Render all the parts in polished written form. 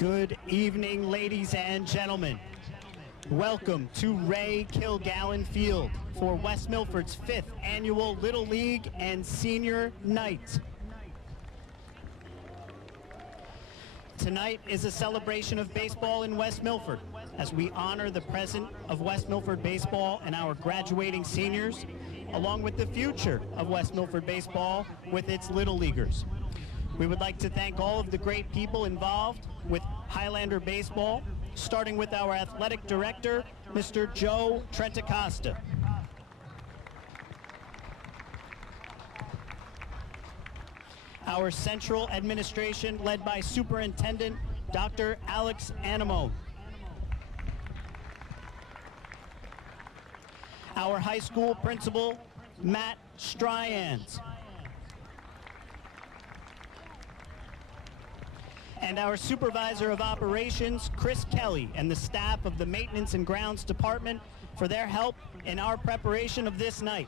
Good evening, ladies and gentlemen. Welcome to Ray Kilgallen Field for West Milford's 5th Annual Little League and Senior Night. Tonight is a celebration of baseball in West Milford as we honor the present of West Milford baseball and our graduating seniors, along with the future of West Milford baseball with its Little Leaguers. We would like to thank all of the great people involved with Highlander baseball, starting with our athletic director, Mr. Joe Trentacosta. Our central administration led by Superintendent Dr. Alex Animo. Our high school principal, Matt Stryans. And our supervisor of operations, Chris Kelly, and the staff of the Maintenance and Grounds Department for their help in our preparation of this night.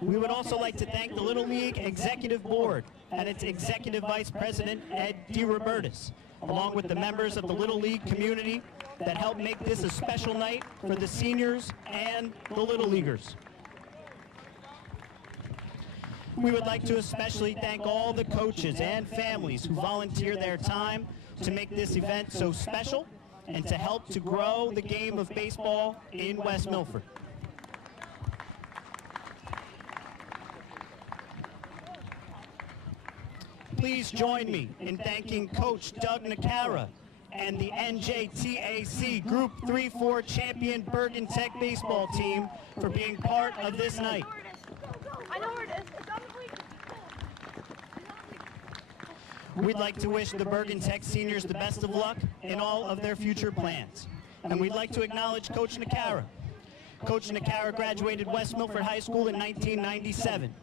We would also like to thank the Little League Executive Board and its Executive Vice President, Ed DeRobertis, along with the members of the Little League community that helped make this a special night for the seniors and the Little Leaguers. We would like to especially thank all the coaches and families who volunteer their time to make this event so special and to help to grow the game of baseball in West Milford. Please join me in thanking Coach Doug Nicara and the NJTAC Group 3-4 champion Bergen Tech baseball team for being part of this night. We'd like to wish the Bergen Tech seniors the best of luck in all of their future plans. And we'd like to acknowledge Coach Nicara. Coach Nicara graduated West Milford High School in 1997.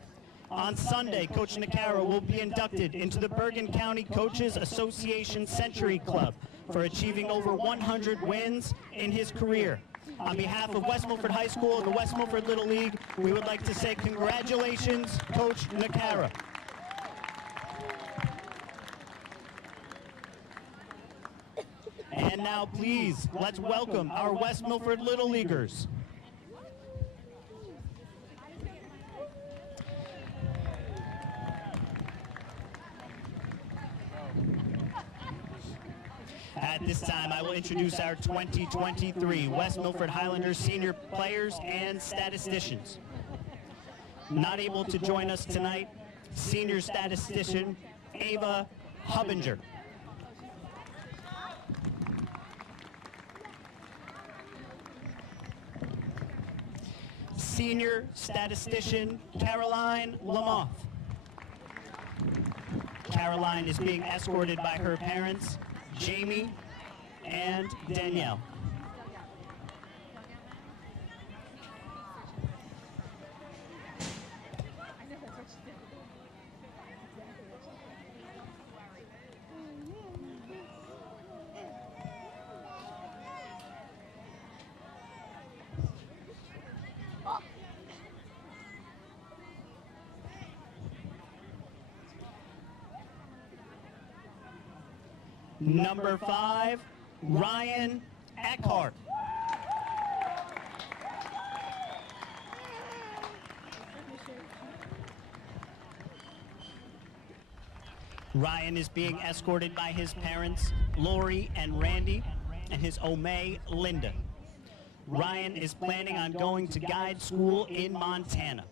On Sunday, Coach Nicara will be inducted into the Bergen County Coaches Association Century Club for achieving over 100 wins in his career. On behalf of West Milford High School and the West Milford Little League, we would like to say congratulations, Coach Nicara. And now, please, let's welcome our West Milford Little Leaguers. At this time, I will introduce our 2023 West Milford Highlanders senior players and statisticians. Not able to join us tonight, senior statistician Ava Hubbinger. Senior statistician Caroline Lamoth. Caroline is being escorted by her parents, Jamie and Danielle. Number 5, Ryan Eckhart. Ryan is being escorted by his parents, Lori and Randy, and his Omay, Linda. Ryan is planning on going to guide school in Montana.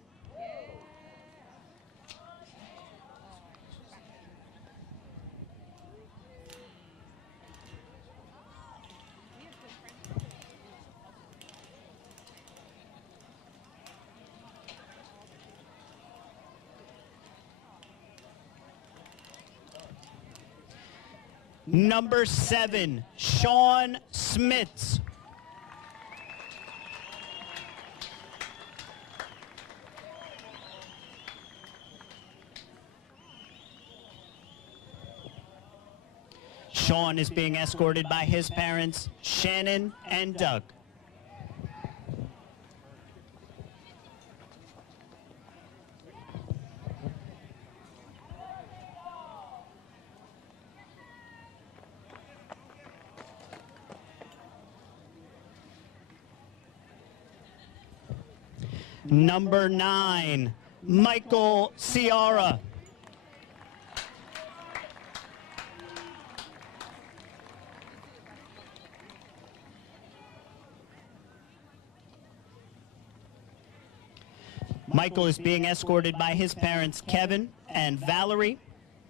Number 7, Sean Smits. Sean is being escorted by his parents, Shannon and Doug. Number 9, Michael Ciara. Michael is being escorted by his parents, Kevin and Valerie,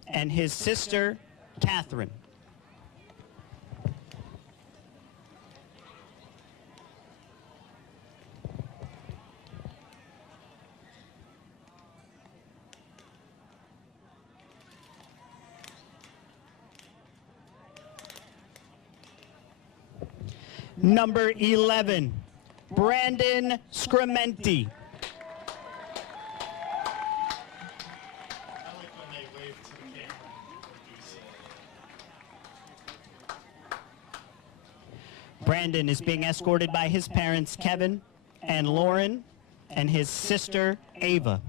and his sister, Catherine. Number 11, Brandon Scrimenti. Brandon is being escorted by his parents, Kevin and Lauren, and his sister, Ava.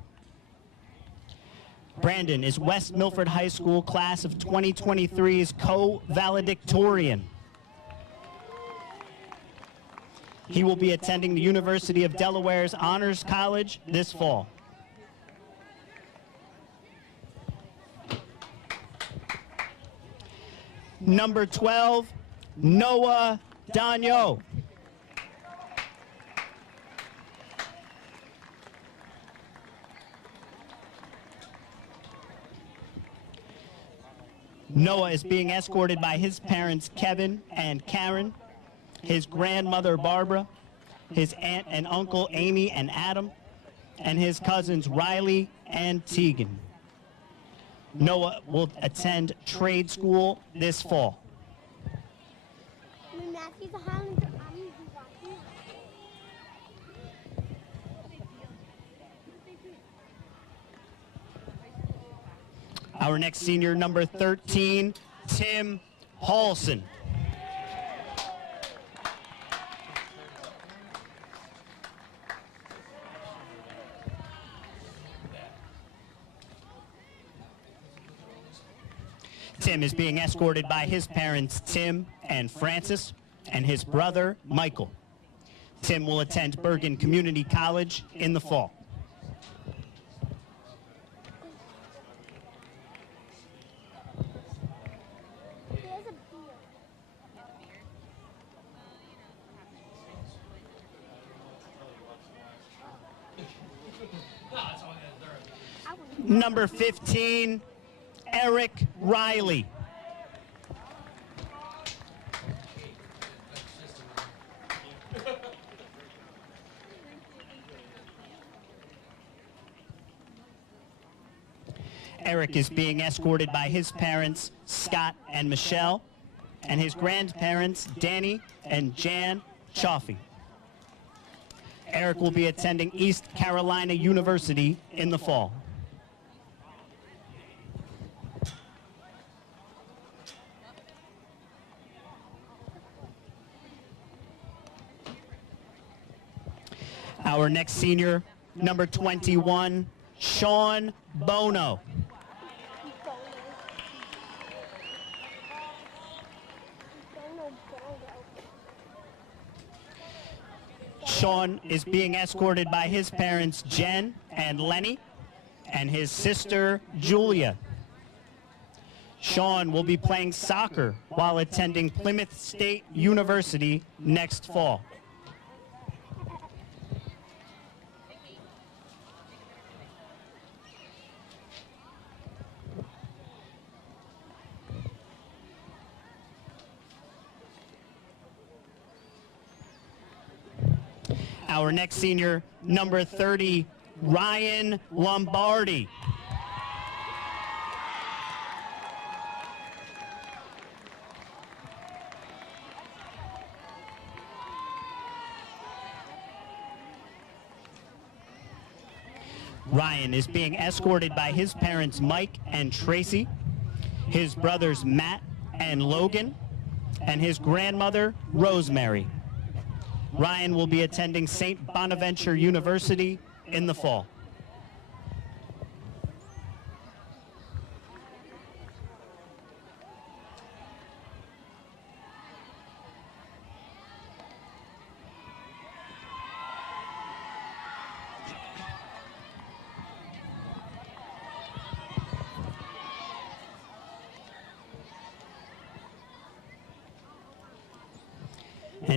Brandon is West Milford High School class of 2023's co-valedictorian. He will be attending the University of Delaware's Honors College this fall. Number 12, Noah Danyo. Noah is being escorted by his parents, Kevin and Karen, his grandmother, Barbara, his aunt and uncle, Amy and Adam, and his cousins, Riley and Tegan. Noah will attend trade school this fall. Our next senior, number 13, Tim Paulson. Tim is being escorted by his parents, Tim and Francis, and his brother, Michael. Tim will attend Bergen Community College in the fall. Number 15, Eric Riley. Eric is being escorted by his parents, Scott and Michelle, and his grandparents, Danny and Jan Chaffee. Eric will be attending East Carolina University in the fall. Our next senior, number 21, Sean Bono. Sean is being escorted by his parents, Jen and Lenny, and his sister, Julia. Sean will be playing soccer while attending Plymouth State University next fall. Our next senior, number 30, Ryan Lombardi. Ryan is being escorted by his parents, Mike and Tracy, his brothers, Matt and Logan, and his grandmother, Rosemary. Ryan will be attending St. Bonaventure University in the fall.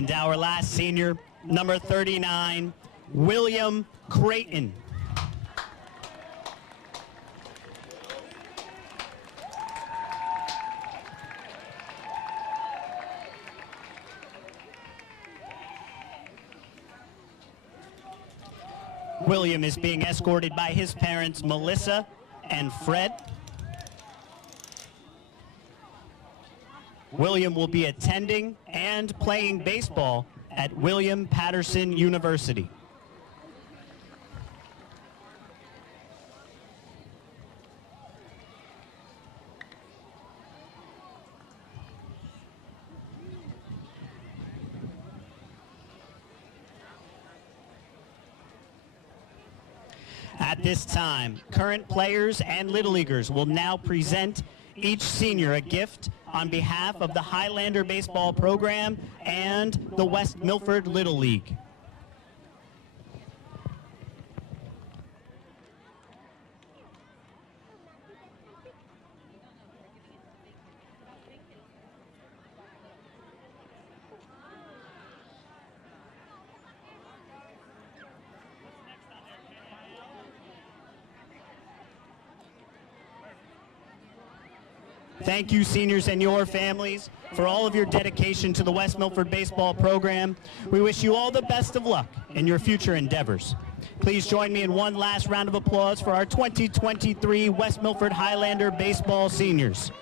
And our last senior, number 39, William Creighton. William is being escorted by his parents, Melissa and Fred. William will be attending and playing baseball at William Patterson University. At this time, current players and Little Leaguers will now present each senior a gift on behalf of the Highlander Baseball Program and the West Milford Little League. Thank you, seniors and your families, for all of your dedication to the West Milford Baseball Program. We wish you all the best of luck in your future endeavors. Please join me in one last round of applause for our 2023 West Milford Highlander Baseball seniors.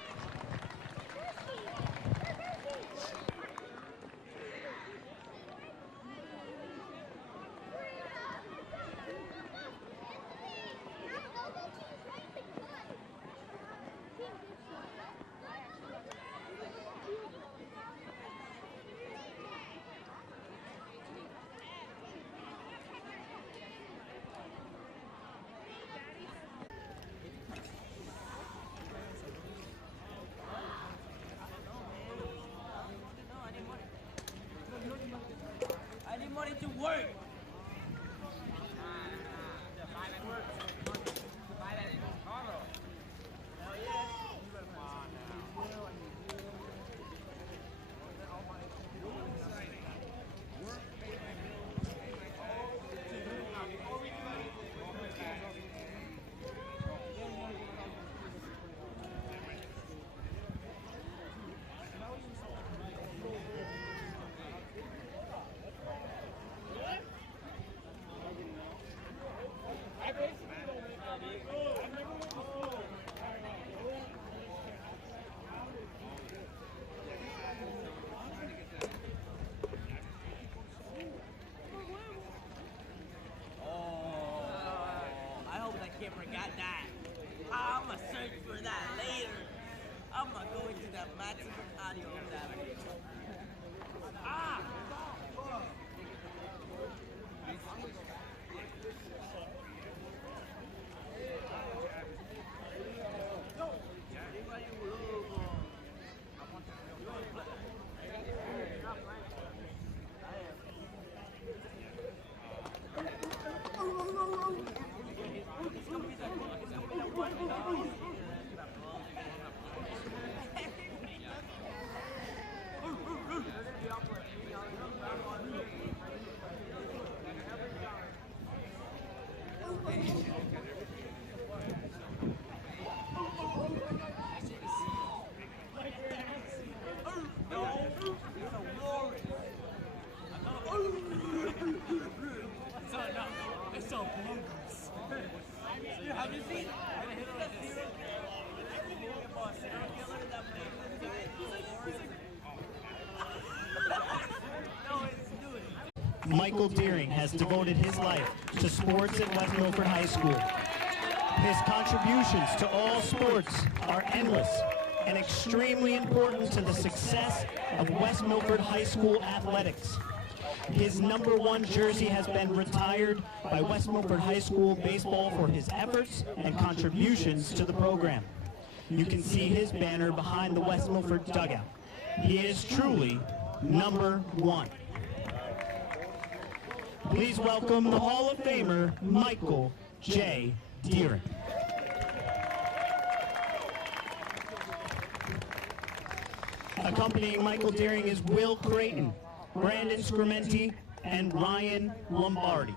Forgot that. I'ma search for that later. I'ma go into the maximum audio of that. Ah! Michael Deering has devoted his life to sports at West Milford High School. His contributions to all sports are endless and extremely important to the success of West Milford High School athletics. His #1 jersey has been retired by West Milford High School baseball for his efforts and contributions to the program. You can see his banner behind the West Milford dugout. He is truly #1. Please welcome the Hall of Famer, Michael J. Deering. Accompanying Michael Deering is Will Creighton. Brandon Scrimenti, and Ryan Lombardi.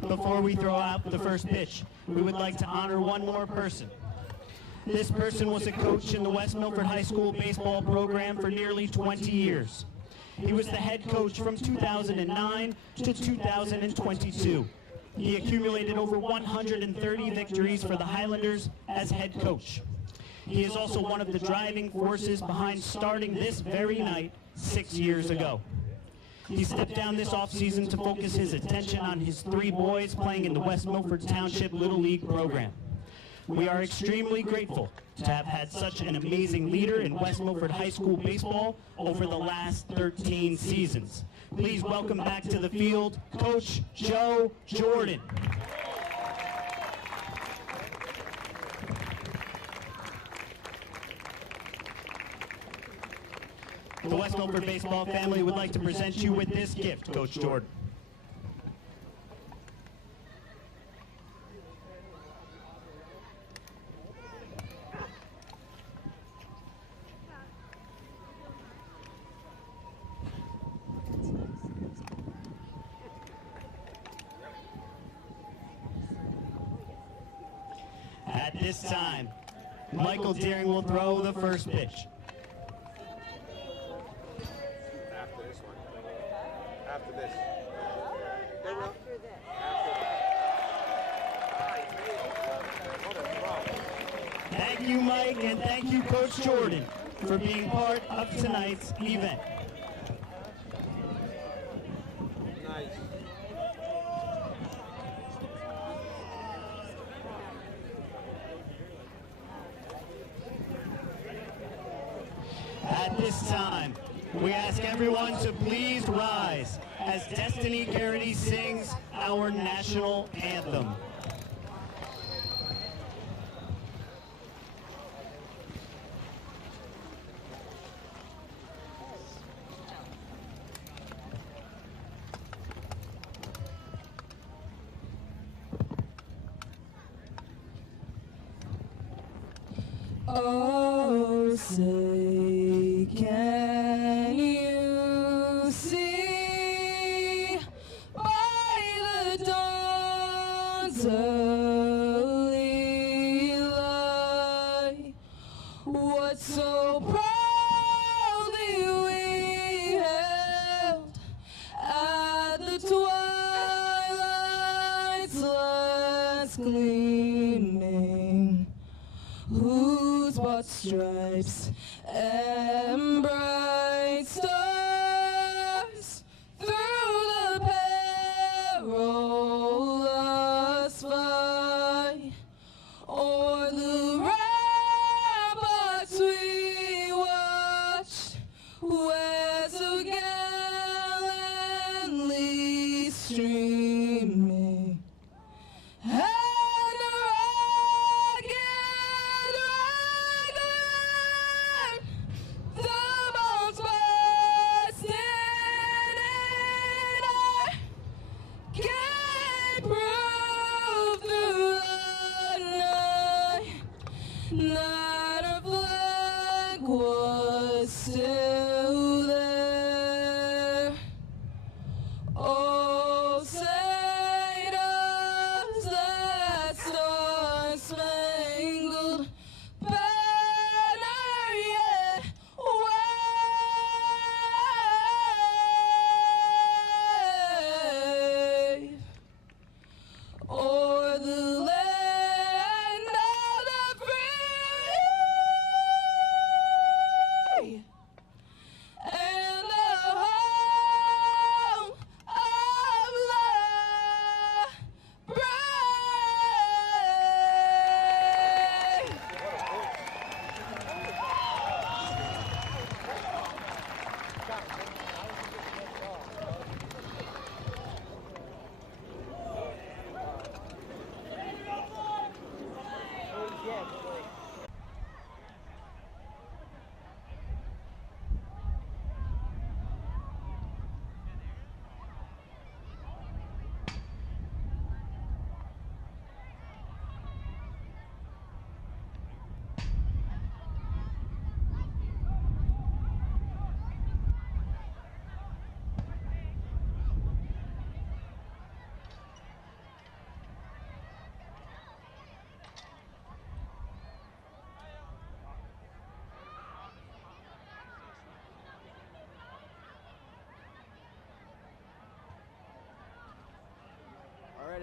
Before we throw out the first pitch, we would like to honor one more person. This person was a coach in the West Milford High School baseball program for nearly 20 years. He was the head coach from 2009 to 2022. He accumulated over 130 victories for the Highlanders as head coach. He is also one of the driving forces behind starting this very night 6 years ago. He stepped down this offseason to focus his attention on his 3 boys playing in the West Milford Township Little League program. We are extremely grateful to have had such an amazing leader in West Milford High School baseball over the last 13 seasons. Please welcome back to the field, Coach Joe Jordan. The West Milford baseball family would like to present you with this gift, Coach Jordan. At this time, Michael Deering will throw the first pitch. After this one. After this. Thank you, Mike, and thank you, Coach Jordan, for being part of tonight's event. Nice. At this time, we ask everyone to please rise as Destiny Garrity sings our national anthem. Oh, say, can you see by the dawn's early light what so proudly we held at the twilight's last gleaming? Whose broad stripes and bright stars through the perilous fight o'er the ramparts we watched, where so gallantly streaming.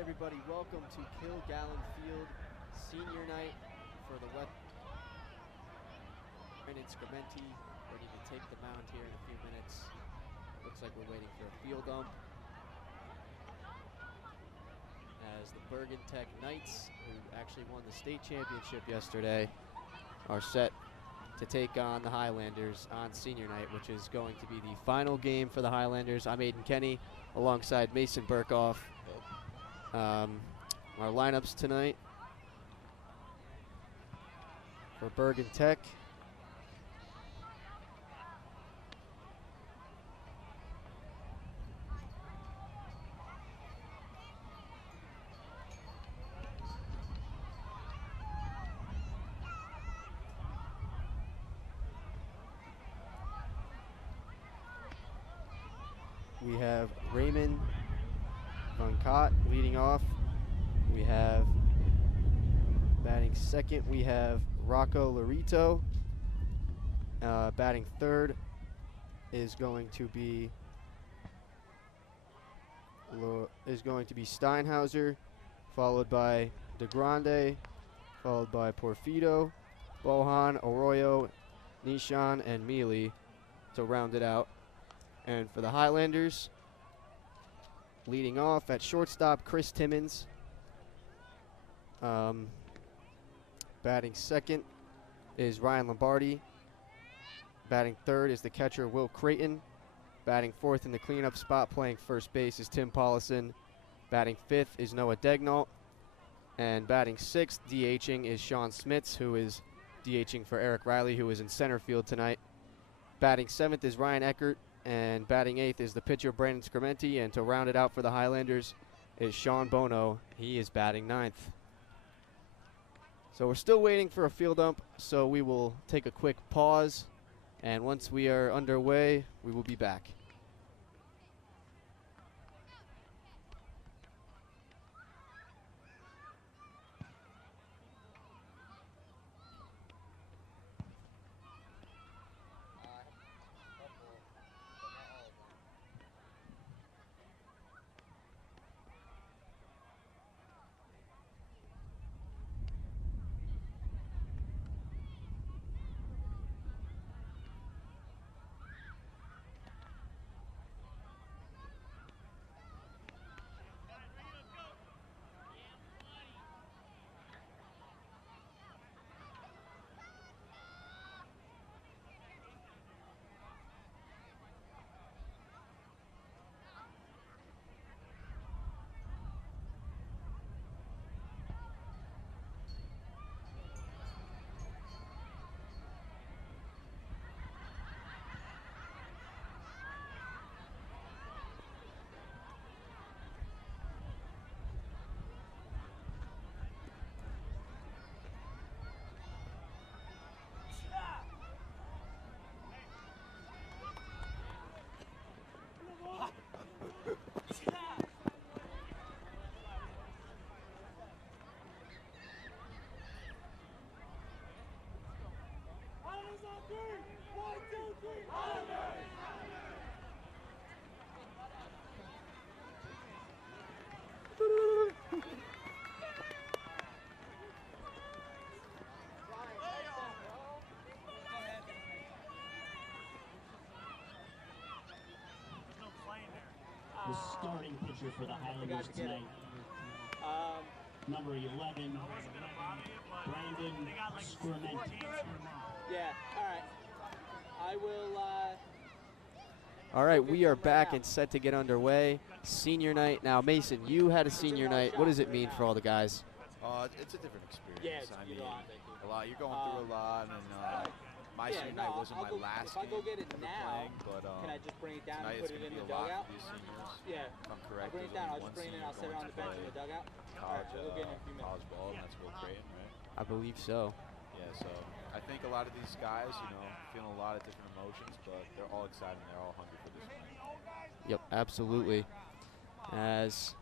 everybody. Welcome to Kilgallen Field Senior Night for the West. Brennan Scamenti ready to take the mound here in a few minutes. Looks like we're waiting for a field ump. As the Bergen Tech Knights, who actually won the state championship yesterday, are set to take on the Highlanders on senior night, which is going to be the final game for the Highlanders. I'm Aiden Kenny alongside Mason Burkhoff. Our lineups tonight for Bergen Tech. We have Raymond Van Cott leading off. We have batting second, we have Rocco Larito. Batting third is going to be Steinhauser, followed by DeGrande, followed by Porfido, Bohan, Arroyo, Nishan, and Mealy to round it out. And for the Highlanders, leading off at shortstop, Chris Timmons. Batting second is Ryan Lombardi. Batting third is the catcher, Will Creighton. Batting fourth in the cleanup spot, playing first base, is Tim Paulison. Batting fifth is Noah Degnault. And batting sixth, DHing, is Sean Smits, who is DHing for Eric Riley, who is in center field tonight. Batting seventh is Ryan Eckert. And batting eighth is the pitcher, Brandon Scamenti. And to round it out for the Highlanders is Sean Bono. He is batting ninth. So we're still waiting for a field ump, so we will take a quick pause. And once we are underway, we will be back. The starting pitcher for the Highlanders tonight, number 11, Brandon Scamenti. Yeah, all right. I will. All right, we are back and set to get underway. Senior night. Now, Mason, you had a senior night. What does it mean for all the guys? It's a different experience. Yeah, I mean, a lot. You're going through a lot, and my senior night wasn't my last game. If I go get it now, but can I just bring it down tonight and put it's it in going to the be a lot dugout? for these seniors. Yeah. If I'm correct, I'll bring it there's down. only I'll just one bring it in. senior I'll set it going on to the bench in play the dugout. college, We'll get in a few minutes. college ball, and that's Will Creighton, right? I believe so. Yeah, so I think a lot of these guys, feeling a lot of different emotions, but they're all excited and they're all hungry for this night. Yep, absolutely. As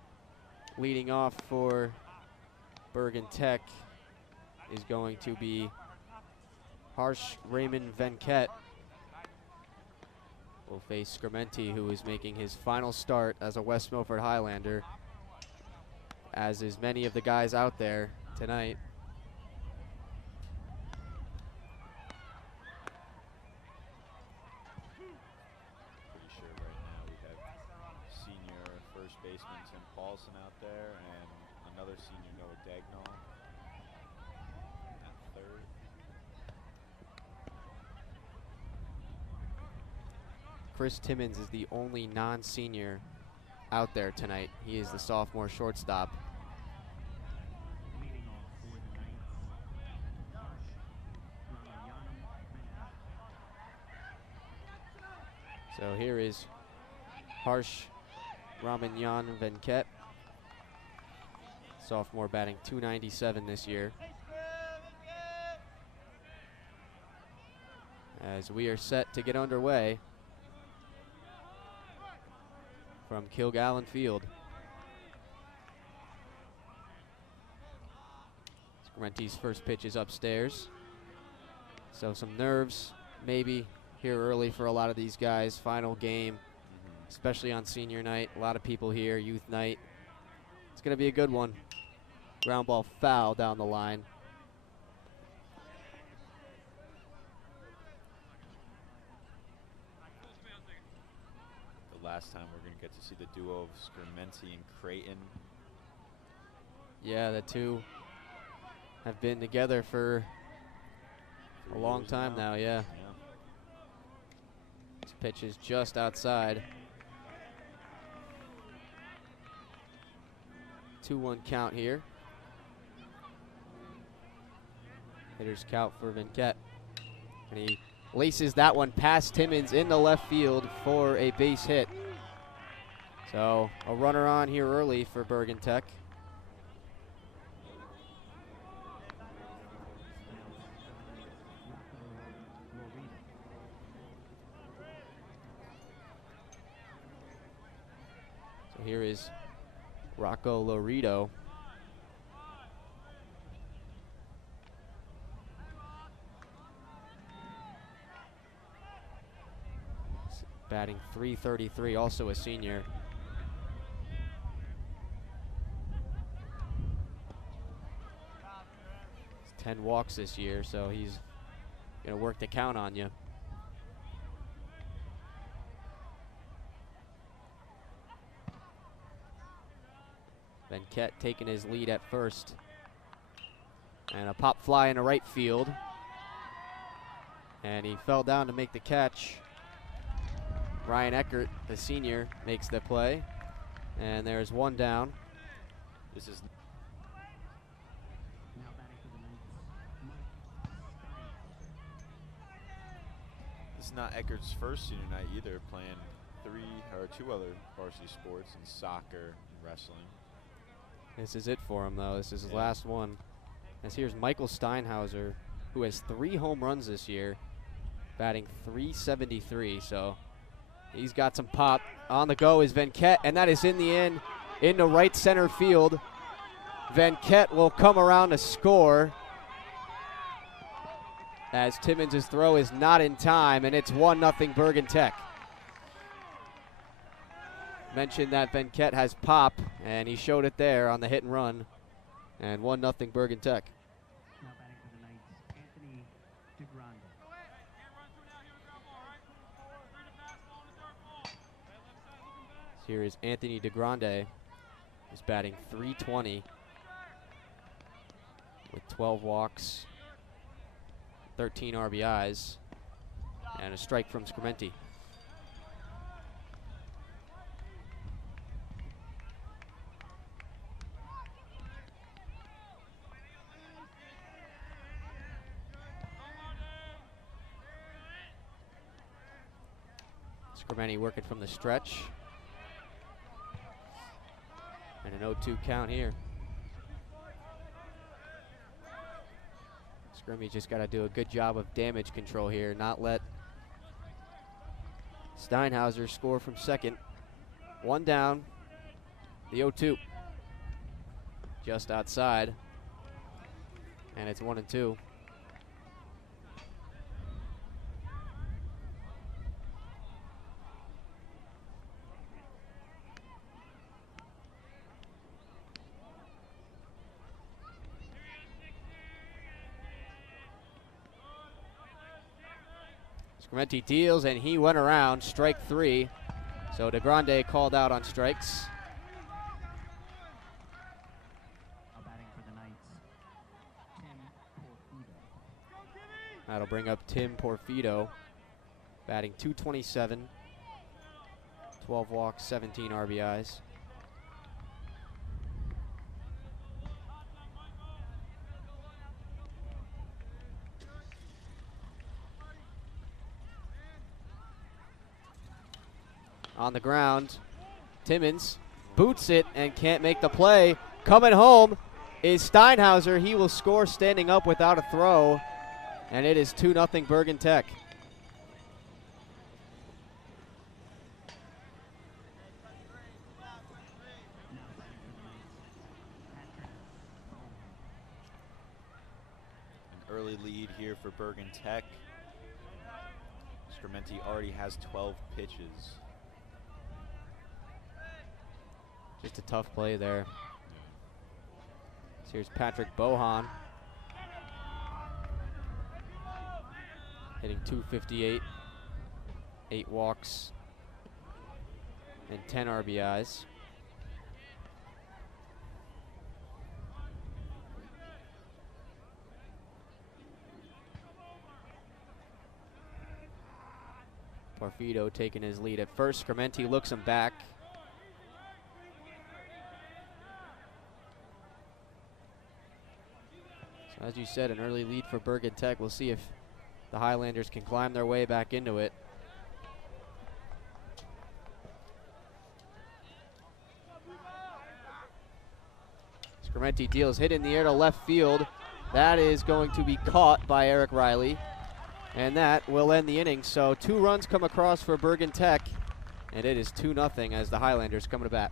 leading off for Bergen Tech is going to be Harsh Raymond Venket. Will face Scamenti, who is making his final start as a West Milford Highlander. as is many of the guys out there tonight. Pretty sure right now we have senior first baseman Tim Paulson out there and another senior Noah Dagnall at third. Chris Timmons is the only non-senior out there tonight. He is the sophomore shortstop. So here is Harsh Ramanyan Venkat, sophomore, batting .297 this year. As we are set to get underway from Kilgallen Field. Scrumenti's first pitch is upstairs. So some nerves maybe here early for a lot of these guys. Final game, especially on senior night. A lot of people here, youth night. It's going to be a good one. Ground ball foul down the line. The last time we're going to get to see the duo of Scrumenti and Creighton. Yeah, the two have been together for a long time now, yeah. This pitch is just outside. 2-1 count here. Hitter's count for Venkat. And he laces that one past Timmons in the left field for a base hit. So a runner on here early for Bergen Tech. So here is Rocco Laredo. Batting .333, also a senior. It's 10 walks this year, so he's gonna work the count on you. Venkat taking his lead at first. And a pop fly in the right field. And he fell down to make the catch. Ryan Eckert, the senior, makes the play. And there's one down. This is not Eckert's first senior night either, playing two other varsity sports in soccer and wrestling. This is it for him, though. This is his last one. As here's Michael Steinhauser, who has 3 home runs this year, batting .373. So he's got some pop. On the go is Venkat, and that is in the end, into right center field. Venkat will come around to score, as Timmons' throw is not in time, and it's 1-0 Bergen Tech. Mentioned that Venkat has pop, and he showed it there on the hit and run. And 1-0 Bergen Tech. Now batting for the Knights, Anthony DeGrande. Here is Anthony DeGrande. He's batting .320 with 12 walks, 13 RBIs, and a strike from Scrumenti. Scrumenti working from the stretch. And an 0-2 count here. Scrummy just got to do a good job of damage control here, not let Steinhauser score from second. One down, the 0-2. Just outside, and it's 1-2. Scrimenti deals, and he went around, strike 3. So DeGrande called out on strikes. Now batting for the Knights, Tim Porfido. That'll bring up Tim Porfido, batting .227, 12 walks, 17 RBIs. On the ground, Timmons boots it and can't make the play. Coming home is Steinhauser. He will score standing up without a throw, and it is 2-0 Bergen Tech. An early lead here for Bergen Tech. Scrimenti already has 12 pitches. Just a tough play there. So here's Patrick Bohan, hitting .258, 8 walks, and 10 RBIs. Porfido taking his lead at first. Scrimenti looks him back. So as you said, an early lead for Bergen Tech. We'll see if the Highlanders can climb their way back into it. Scrimenti deals, hit in the air to left field. That is going to be caught by Eric Riley, and that will end the inning. So 2 runs come across for Bergen Tech, and it is 2-0 as the Highlanders come to bat.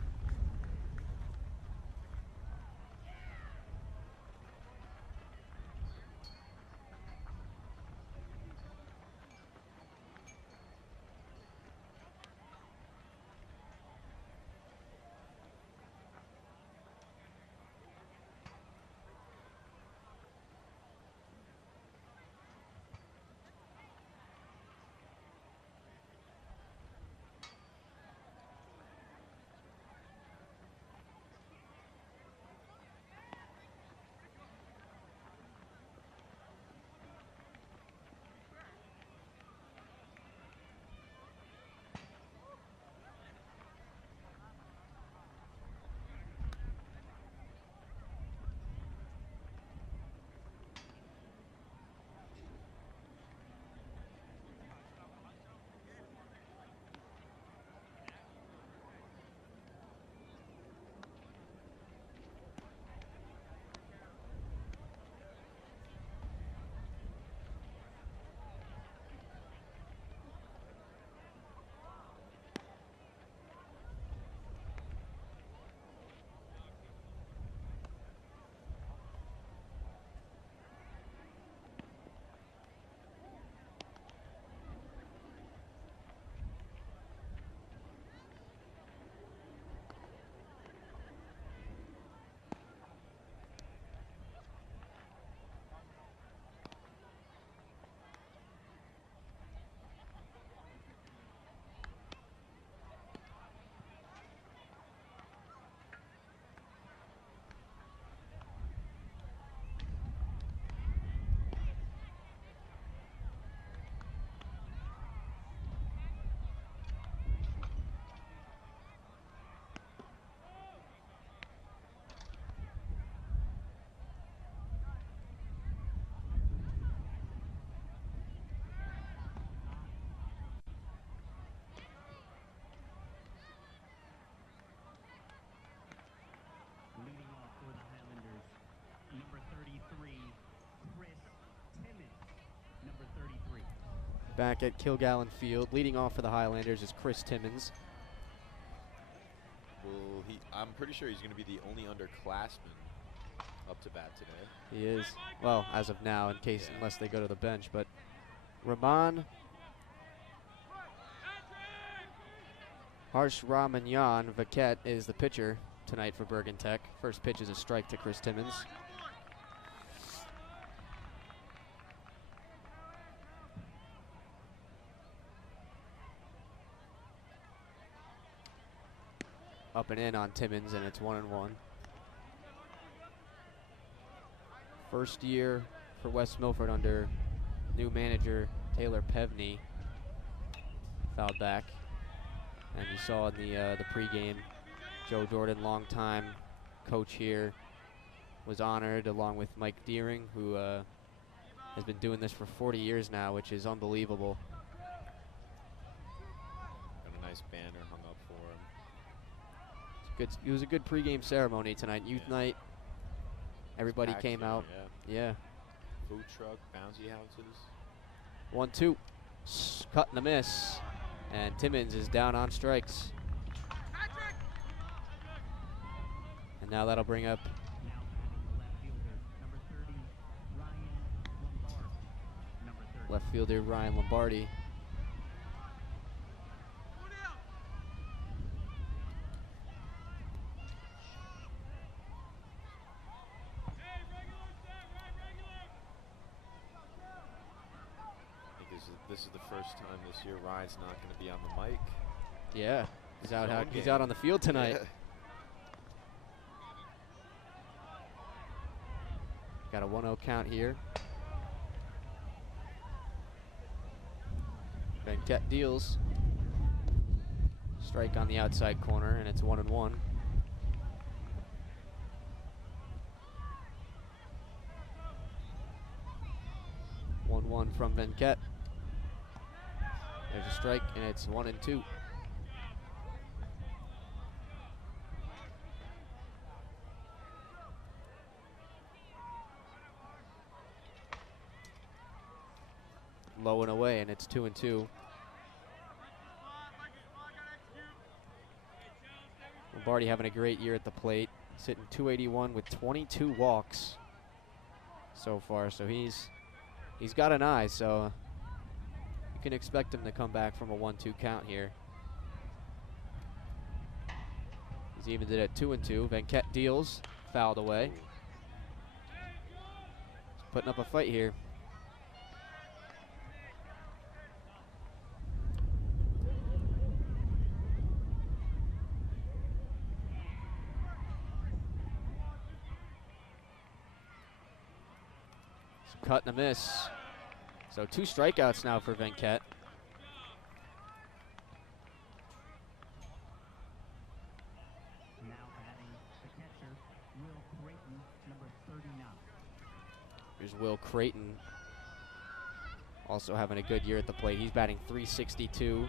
Leading off for the Highlanders, number 33, Chris Timmons. Number 33. Back at Kilgallen Field, leading off for the Highlanders is Chris Timmons. Well, I'm pretty sure he's going to be the only underclassman up to bat today. He is, well, as of now, in case, unless they go to the bench. But Rahman Harsh Ramanyan Vaquette is the pitcher tonight for Bergen Tech. First pitch is a strike to Chris Timmons. up and in on Timmins, and it's 1-1. First year for West Milford under new manager Taylor Pevney. Fouled back. And you saw in the pregame, Joe Jordan, longtime coach here, was honored along with Mike Deering, who has been doing this for 40 years now, which is unbelievable. Got a nice banner hung up for him. It was a good pregame ceremony tonight. Youth night. Everybody Packed came here, out. Yeah. Food truck, bouncy houses. 1-2. Cut and a miss. And Timmins is down on strikes. And now that'll bring up Now batting the left fielder, number 30, Ryan Lombardi. left fielder Ryan Lombardi. I think this is the first time this year Ryan's not going to be on the mic. Yeah, he's out. His own He's game. out on the field tonight. Yeah. Got a 1-0 count here. Venket deals. Strike on the outside corner, and it's 1-1. From Venket. There's a strike, and it's 1-2. Low and away, and it's 2-2. Lombardi having a great year at the plate, sitting .281 with 22 walks so far. So he's got an eye. So you can expect him to come back from a 1-2 count here. He's evened it at 2-2. Venket deals, fouled away. He's putting up a fight here. Cut and a miss. So 2 strikeouts now for Venket. Now batting the catcher, Will Creighton, number 39. Here's Will Creighton, also having a good year at the plate. He's batting .362,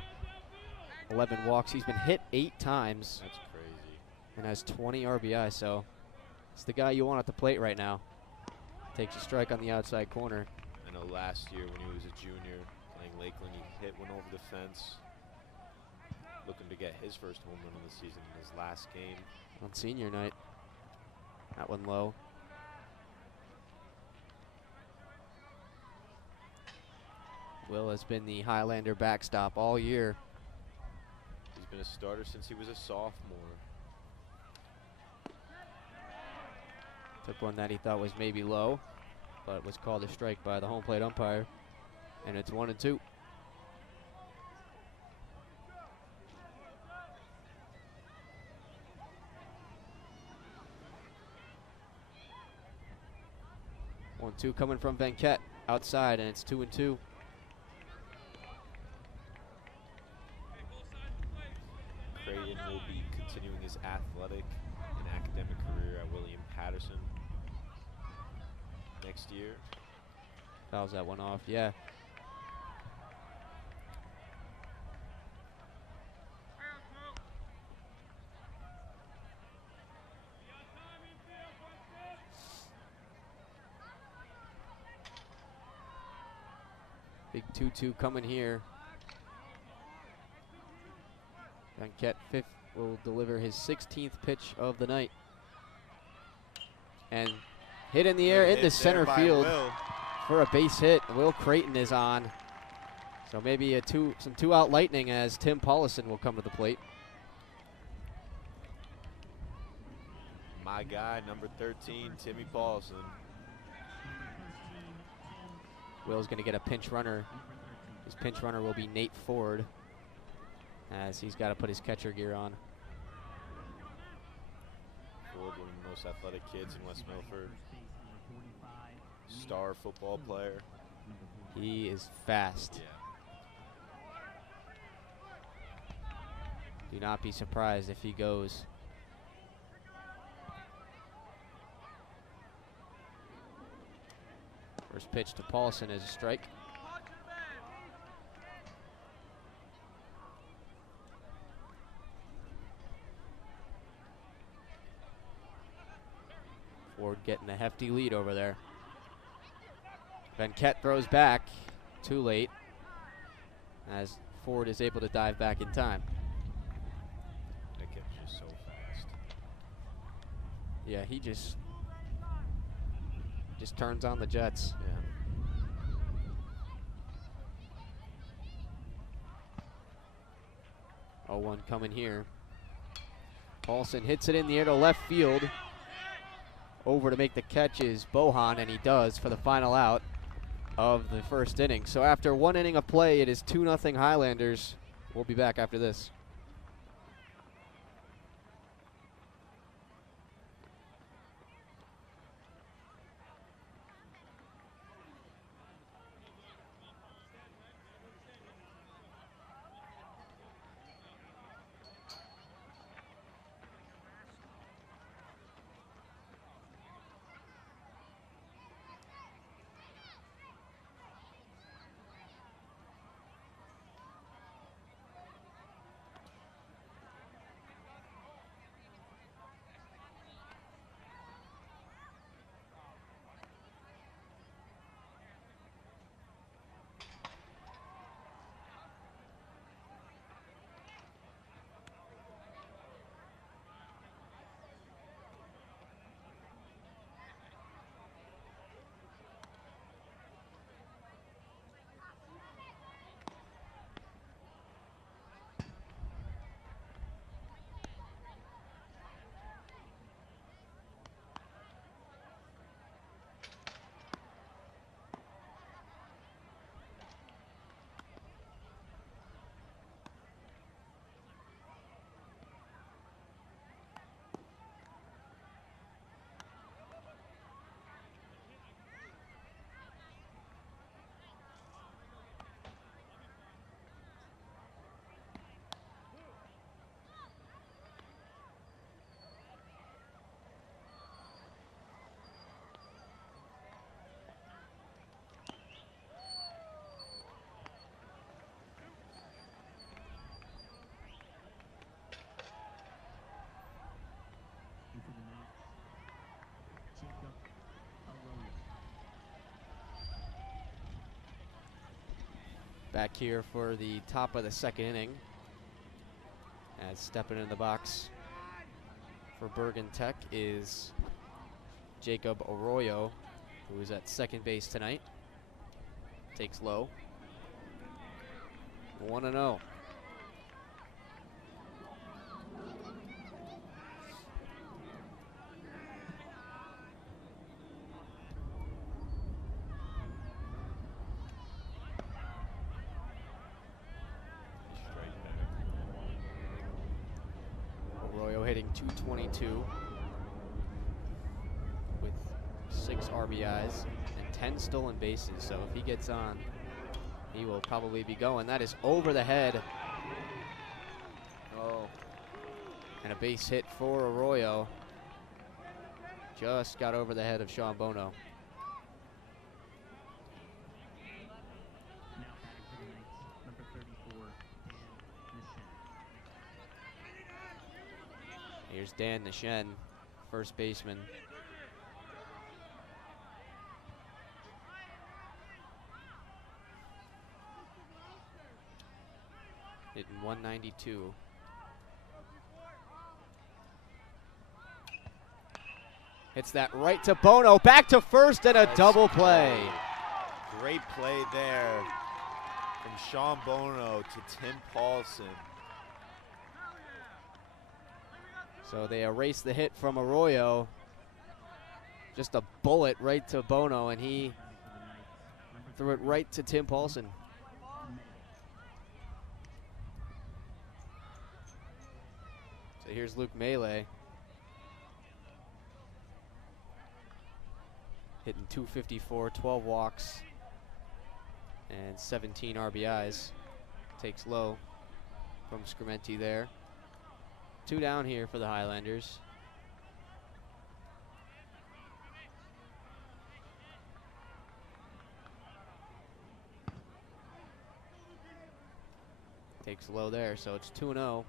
11 walks. He's been hit 8 times. That's crazy. And has 20 RBI, so it's the guy you want at the plate right now. Takes a strike on the outside corner. I know last year when he was a junior playing Lakeland, he hit one over the fence, looking to get his first home run of the season in his last game. On senior night. That one low. Will has been the Highlander backstop all year. He's been a starter since he was a sophomore. Took one that he thought was maybe low, but was called a strike by the home plate umpire. And it's 1-2. One-two coming from Venket outside, and it's 2-2. Creighton will be continuing his athletic and academic career at William Patterson next year. Fouls that one off, yeah. Big 2-2 coming here. Venket fifth will deliver his 16th pitch of the night. And hit in the air into center field for a base hit. Will Creighton is on. So maybe some two-out lightning as Tim Paulison will come to the plate. My guy, number 13, Timmy Paulson. Will's going to get a pinch runner. His pinch runner will be Nate Ford, as he's got to put his catcher gear on. most athletic kids in West Milford. Star football player. He is fast. Yeah. Do not be surprised if he goes. First pitch to Paulson is a strike. Ford getting a hefty lead over there. Venket throws back, too late, as Ford is able to dive back in time. That kid's just so fast. Yeah, he just turns on the jets. Yeah. Oh, 1 coming here. Paulson hits it in the air to left field. Over to make the catch is Bohan, and he does for the final out of the first inning. So after 1 inning of play, it is 2-0 Highlanders. We'll be back after this. Back here for the top of the second inning. As stepping in the box for Bergen Tech is Jacob Arroyo, who is at second base tonight. Takes low. 1-0. Hitting .222 with 6 RBIs and 10 stolen bases. So if he gets on, he will probably be going. That is over the head. Oh, and a base hit for Arroyo. Just got over the head of Sean Bono. Here's Dan Nishen, first baseman. Hitting .192. Hits that right to Bono, back to first, and a double play. Great play there from Sean Bono to Tim Paulson. So they erase the hit from Arroyo. Just a bullet right to Bono, and he threw it right to Tim Paulson. So here's Luke Melee. hitting .254, 12 walks, and 17 RBIs. Takes low from Scrimenti there. 2 down here for the Highlanders. Takes low there, so it's 2-0.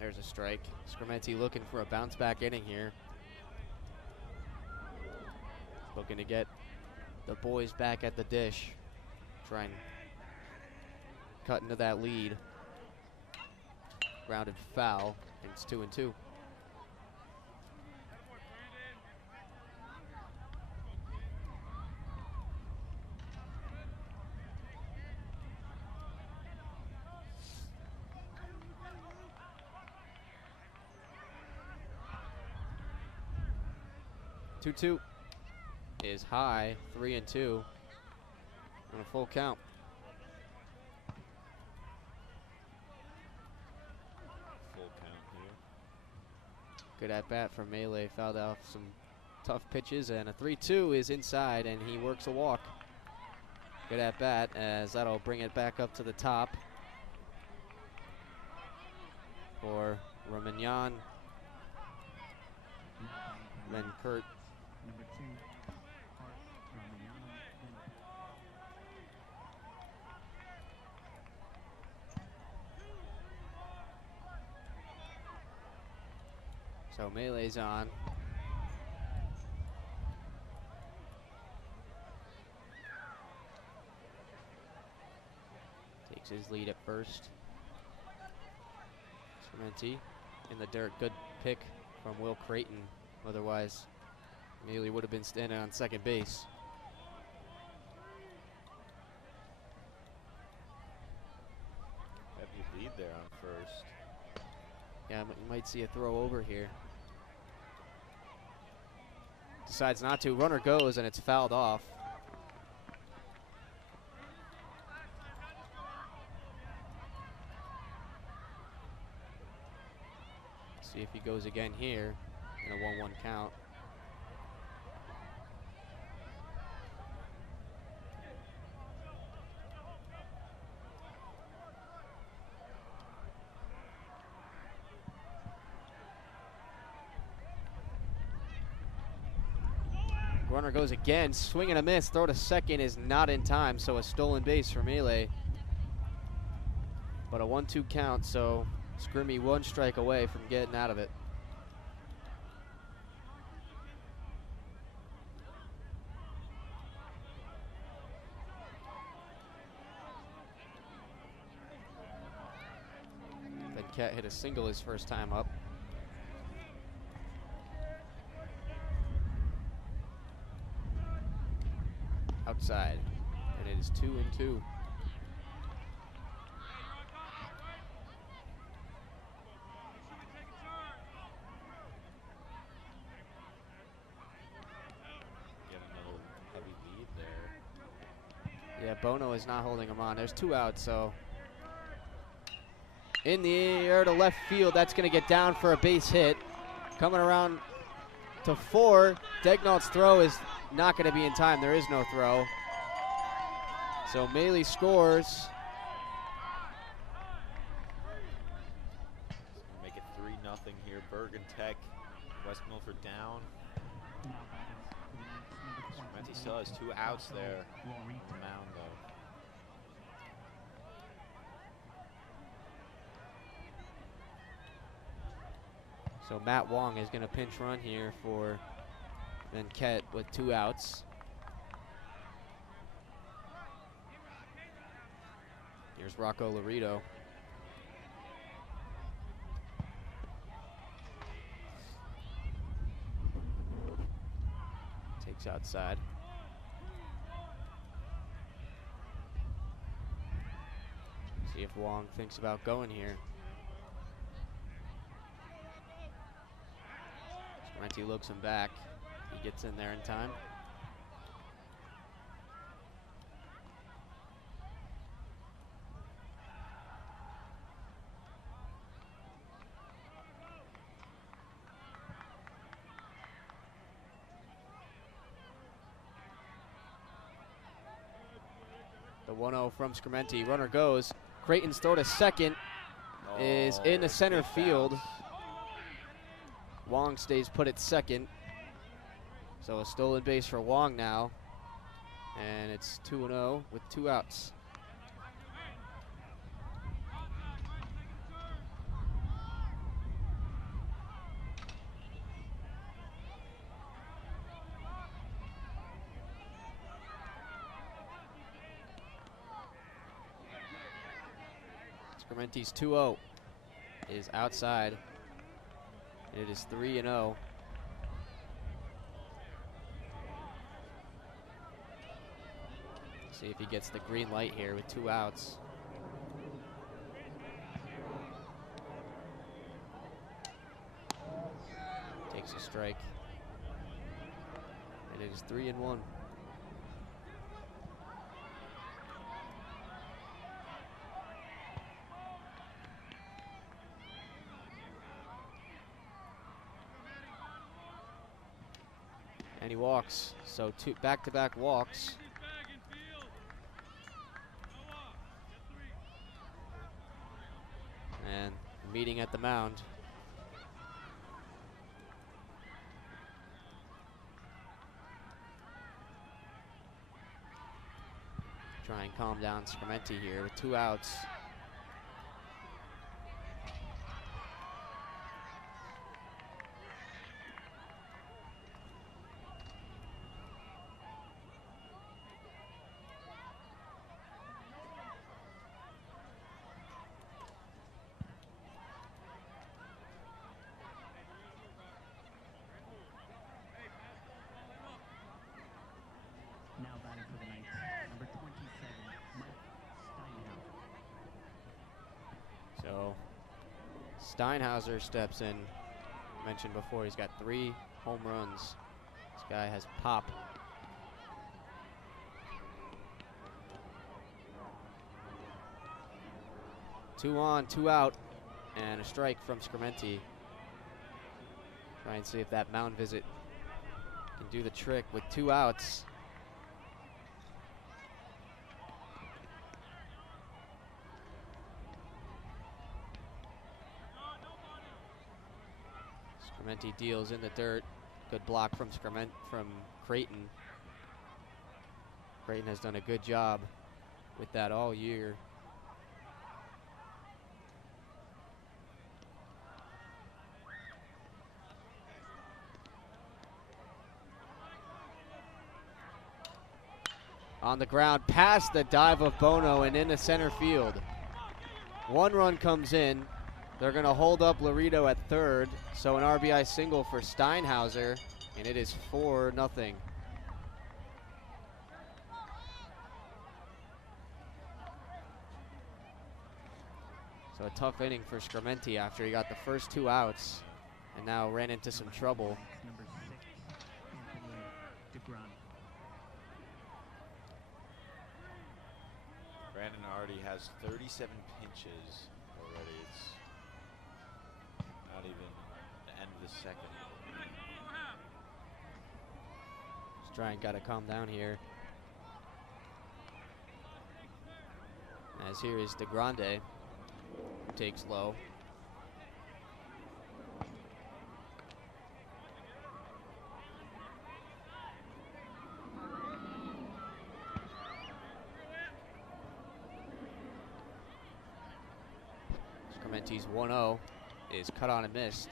There's a strike. Scrimenti looking for a bounce back inning here. Looking to get the boys back at the dish. Try and cut into that lead. Grounded foul, and it's 2-2. Two is high, 3-2 on a full count. Full count here. Good at bat from Melee, fouled off some tough pitches, and a 3-2 is inside, and he works a walk. Good at bat, as that'll bring it back up to the top for Romagnan. Then Kurt. Number 2, Hart Romagnan. So Melee's on. Takes his lead at first. Scrimenti in the dirt. Good pick from Will Creighton. Otherwise, Melee would have been standing on second base. Heavy lead there on first. Yeah, you might see a throw over here. Decides not to. Runner goes, and it's fouled off. See if he goes again here in a 1-1 count. Runner goes again, swing and a miss. Throw to second is not in time, so a stolen base for Melee. But a 1-2 count, so Scrimmy 1 strike away from getting out of it. Then Cat hit a single his first time up. Outside, and it is 2-2. Get another heavy lead there. Yeah, Bono is not holding him on. There's 2 outs, so in the air to left field. That's going to get down for a base hit. Coming around to 4. Degnald's throw is not going to be in time. There is no throw. So Melee scores. Make it 3-0 here. Bergen Tech, West Milford down. Scrimenti still has 2 outs there on the mound, though. So Matt Wong is going to pinch run here for Venket with 2 outs. Here's Rocco Laredo. Takes outside. See if Wong thinks about going here. Scrimenti looks him back. He gets in there in time. 1-0 from Scramenti. Runner goes. Creighton's throw to second is in the center big field. bounce. Wong stays put at second. So a stolen base for Wong now. And it's 2-0 with 2 outs. Scramenti's 2-0 is outside. It is 3-0. See if he gets the green light here with 2 outs. Takes a strike. And it is 3-1. And he walks, so 2 back-to-back walks. And meeting at the mound. Try and calm down Scramenti here with 2 outs. Now batting for the Knights, number 27, Mike Steinhauser. So Steinhauser steps in. Mentioned before, he's got 3 home runs. This guy has pop. Two on, 2 out, and a strike from Scramenti. Try and see if that mound visit can do the trick with 2 outs. Scramenti deals in the dirt. Good block from Creighton. Creighton has done a good job with that all year. On the ground, past the dive of Bono and into center field. 1 run comes in. They're going to hold up Laredo at third, so an RBI single for Steinhauser, and it is 4-0. So a tough inning for Scramenti after he got the first 2 outs and now ran into some trouble. Number 6, Anthony DeGron. Brandon already has 37 pitches already. It's not even the end of the second. Strine got to calm down here. As here is DeGrande, who takes low. Scramenti's 1-0 is cut on and missed.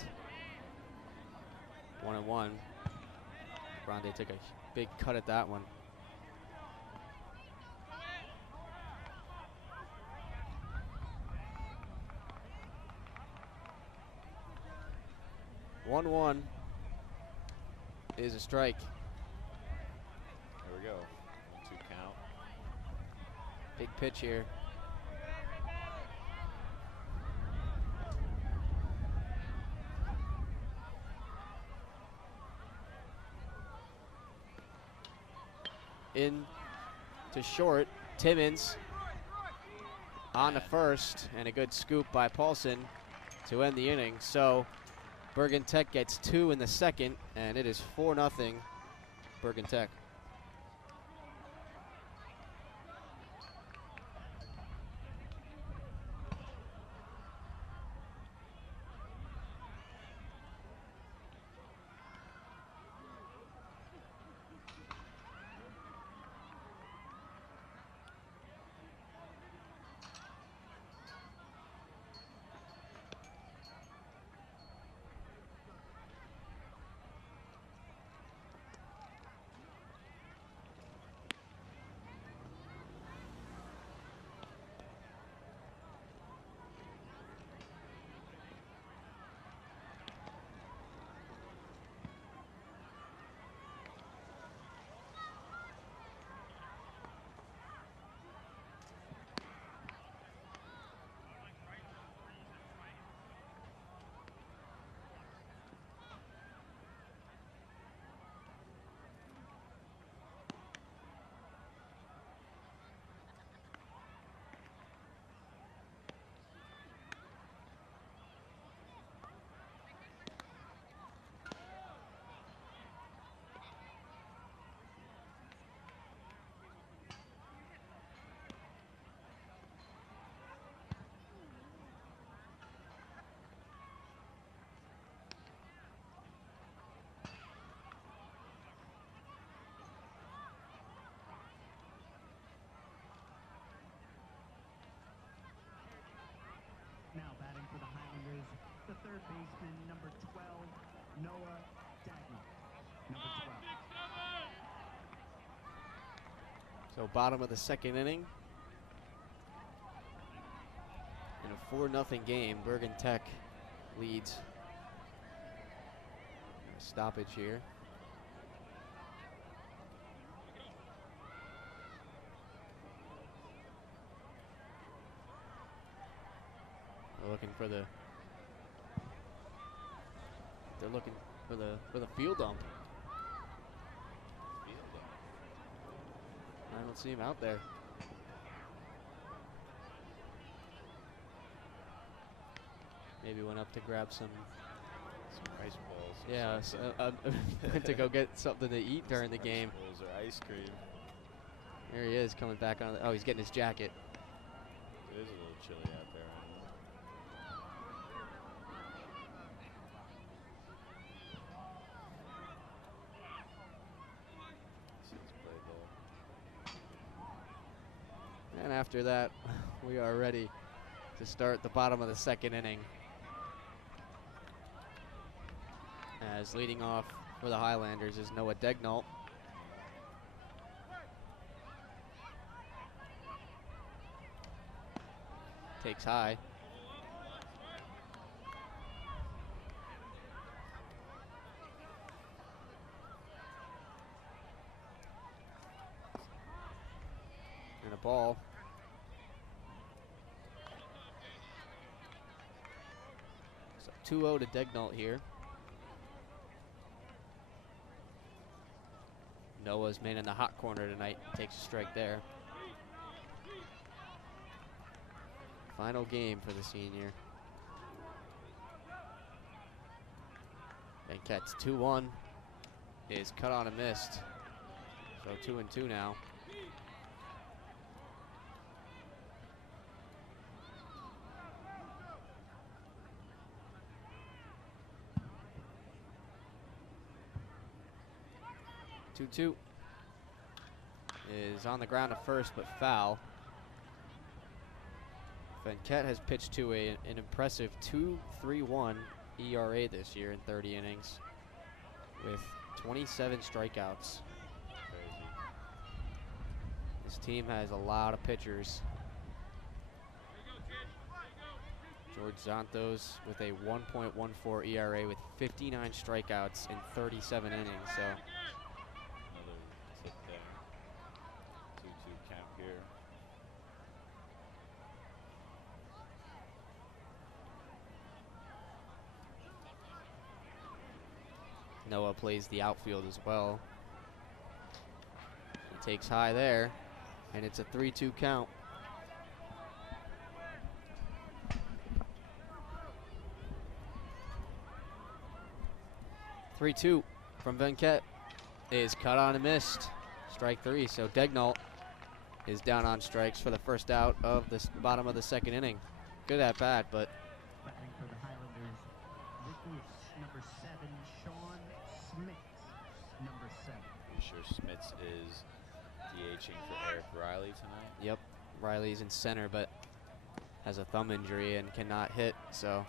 1-1. Grande took a big cut at that one. One is a strike. There we go. 1-2 count. Big pitch here. In to short, Timmons on the first, and a good scoop by Paulson to end the inning. So Bergen Tech gets 2 in the second, and it is 4-0 Bergen Tech. So bottom of the second inning. In a 4-0 game, Bergen Tech leads. Stoppage here. They're looking for the. They're looking for the field dump. I don't see him out there. Maybe went up to grab some ice balls. Yeah, so, went to go get something to eat during the game. Balls or ice cream. There he is coming back on. Oh, he's getting his jacket. It is a little chilly out there right now. And after that, we are ready to start the bottom of the second inning. As leading off for the Highlanders is Noah Degnalt. Takes high. And a ball. So 2-0 to Degnalt here. Noah's man in the hot corner tonight. Takes a strike there. Final game for the senior. Benket's 2-1 is cut on and missed. So 2-2 now. Two is on the ground at first, but foul. Benket has pitched to an impressive 2.31 ERA this year in 30 innings with 27 strikeouts. Crazy. This team has a lot of pitchers. George Zantos with a 1.14 ERA with 59 strikeouts in 37 innings. So Another tip there. 2-2 count here. Noah plays the outfield as well. He takes high there, and it's a 3-2 count. Three-two from Benket is cut on and missed. Strike three, so Degnalt is down on strikes for the first out of the bottom of the second inning. Good at bat, but Batting for the Highlanders, recruits number 7, Sean Smits, number 7. Pretty sure Smits is DHing for Eric Riley tonight. yep, Riley's in center, but has a thumb injury and cannot hit, so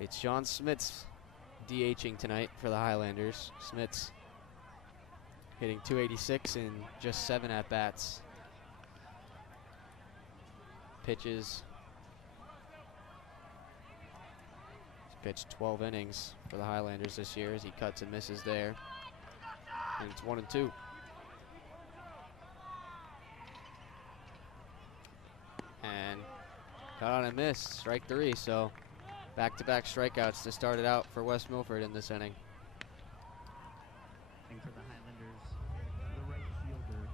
it's Sean Smits DHing tonight for the Highlanders. Smits hitting 286 in just 7 at-bats. Pitches. He's pitched 12 innings for the Highlanders this year as he cuts and misses there. And it's 1-2. And cut on and missed, strike three, so back-to-back strikeouts to start it out for West Milford in this inning. And for the Highlanders, the right fielder,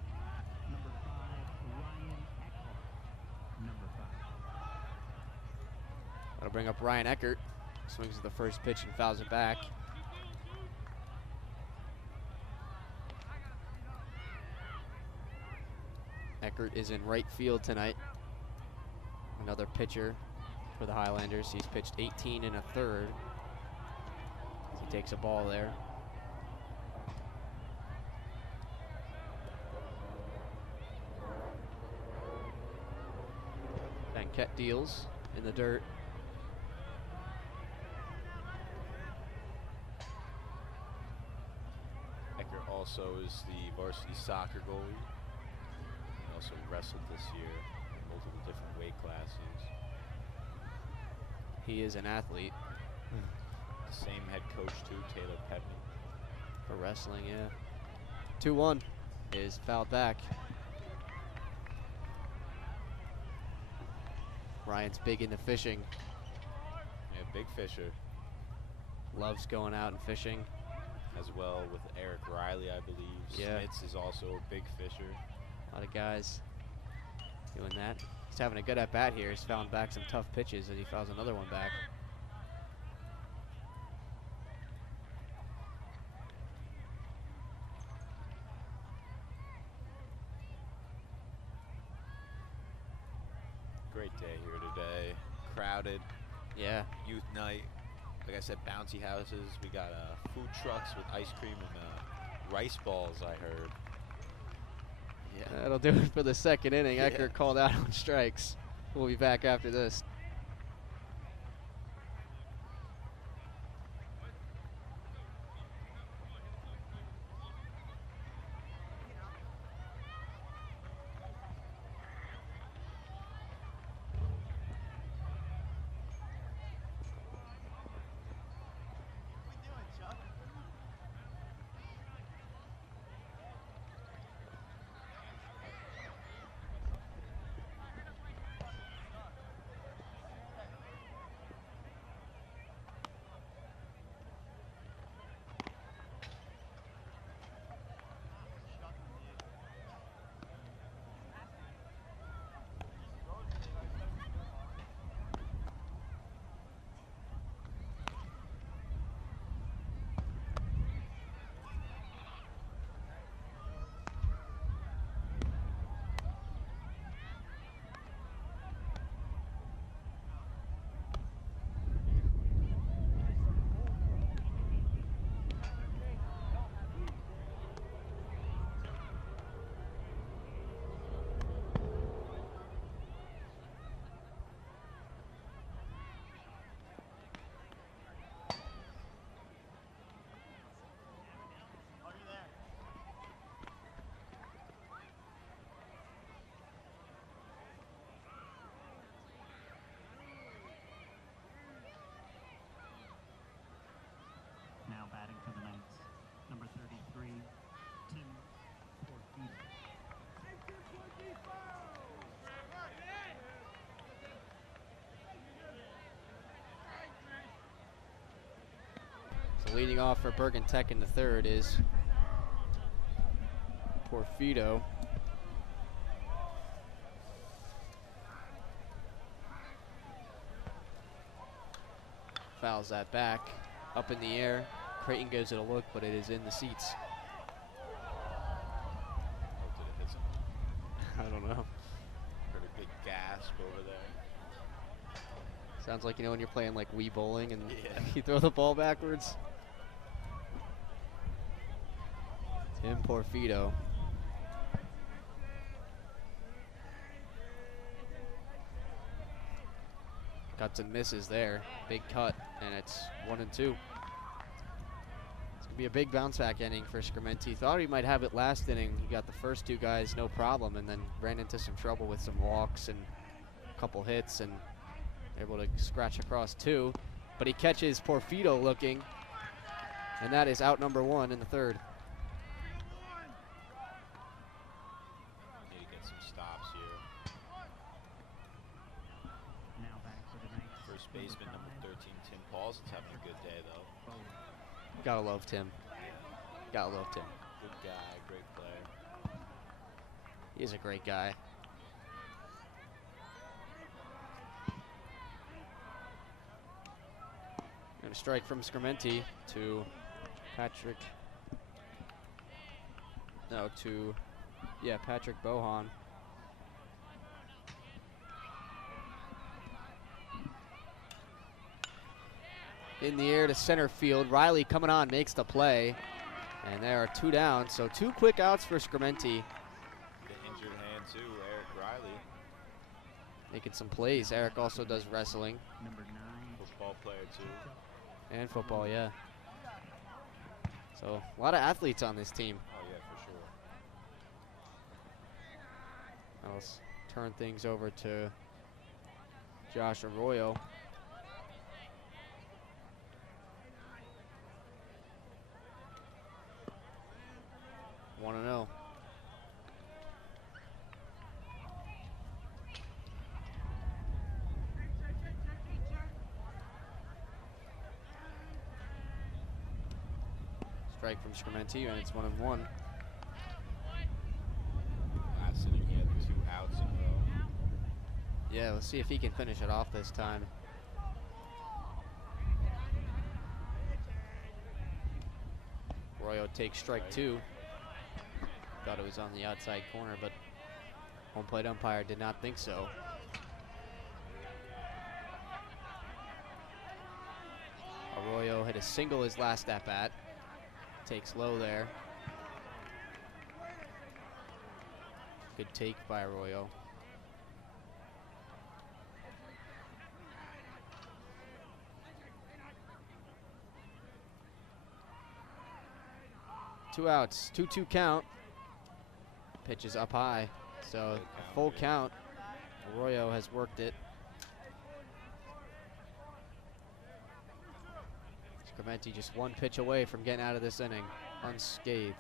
number 5, Ryan Eckhart, number 5. That'll bring up Ryan Eckert. Swings at the first pitch and fouls it back. Eckert is in right field tonight. Another pitcher for the Highlanders. He's pitched 18 and a third. He takes a ball there. Benket deals in the dirt. Ecker also is the varsity soccer goalie. He also wrestled this year in multiple different weight classes. He is an athlete. The same head coach too, Taylor Pepney. For wrestling, yeah. 2-1 is fouled back. Ryan's big into fishing. Yeah, big fisher. Loves going out and fishing. As well with Eric Riley, I believe. Yeah. Smits is also a big fisher. A lot of guys doing that. He's having a good at bat here. He's found back some tough pitches and he fouls another one back. Great day here today. Crowded. Yeah. Youth night. Like I said, bouncy houses. We got food trucks with ice cream and rice balls, I heard. Yeah. That'll do it for the second inning. Yeah. Ecker called out on strikes. We'll be back after this. Now batting for the Knights, number 33, Tim Porfino. So leading off for Bergen Tech in the third is Porfido. Fouls that back. Up in the air. Creighton gives it a look, but it is in the seats. Oh, did it hit something? I don't know. Heard a big gasp over there. Sounds like, you know, when you're playing like Wii bowling and Yeah. you throw the ball backwards. Tim Porfido. Cuts and misses there. Big cut, and it's 1-2. It's gonna be a big bounce back inning for Scrimenti. Thought he might have it last inning. He got the first two guys no problem, and then ran into some trouble with some walks and a couple hits, and able to scratch across two. But he catches Porfido looking, and that is out number one in the third. Need to get some stops here. Now batting for the Knights, First baseman number 13, Tim Paulson's having a good day though. Gotta love Tim. Gotta love Tim. Good guy, great player. He's a great guy. And a strike from Scrimenti to Patrick. No, to, yeah, Patrick Bohan. In the air to center field. Riley coming on, makes the play. And there are two down, so two quick outs for Scrimenti. The injured hand too, Eric Riley. Making some plays. Eric also does wrestling. number 9, Football player too. And football, yeah. So a lot of athletes on this team. Oh, yeah, for sure. I'll turn things over to Josh Arroyo. Want to know. Strike from Scrimenti, and it's 1-1. Last inning, he had 2 outs in a row. Yeah, let's see if he can finish it off this time. Arroyo takes strike 2. Thought it was on the outside corner, but home plate umpire did not think so. Arroyo hit a single his last at-bat. Takes low there. Good take by Arroyo. Two outs, 2-2 count. Pitch is up high, so a full count. Arroyo has worked it. Scrimenti just one pitch away from getting out of this inning unscathed.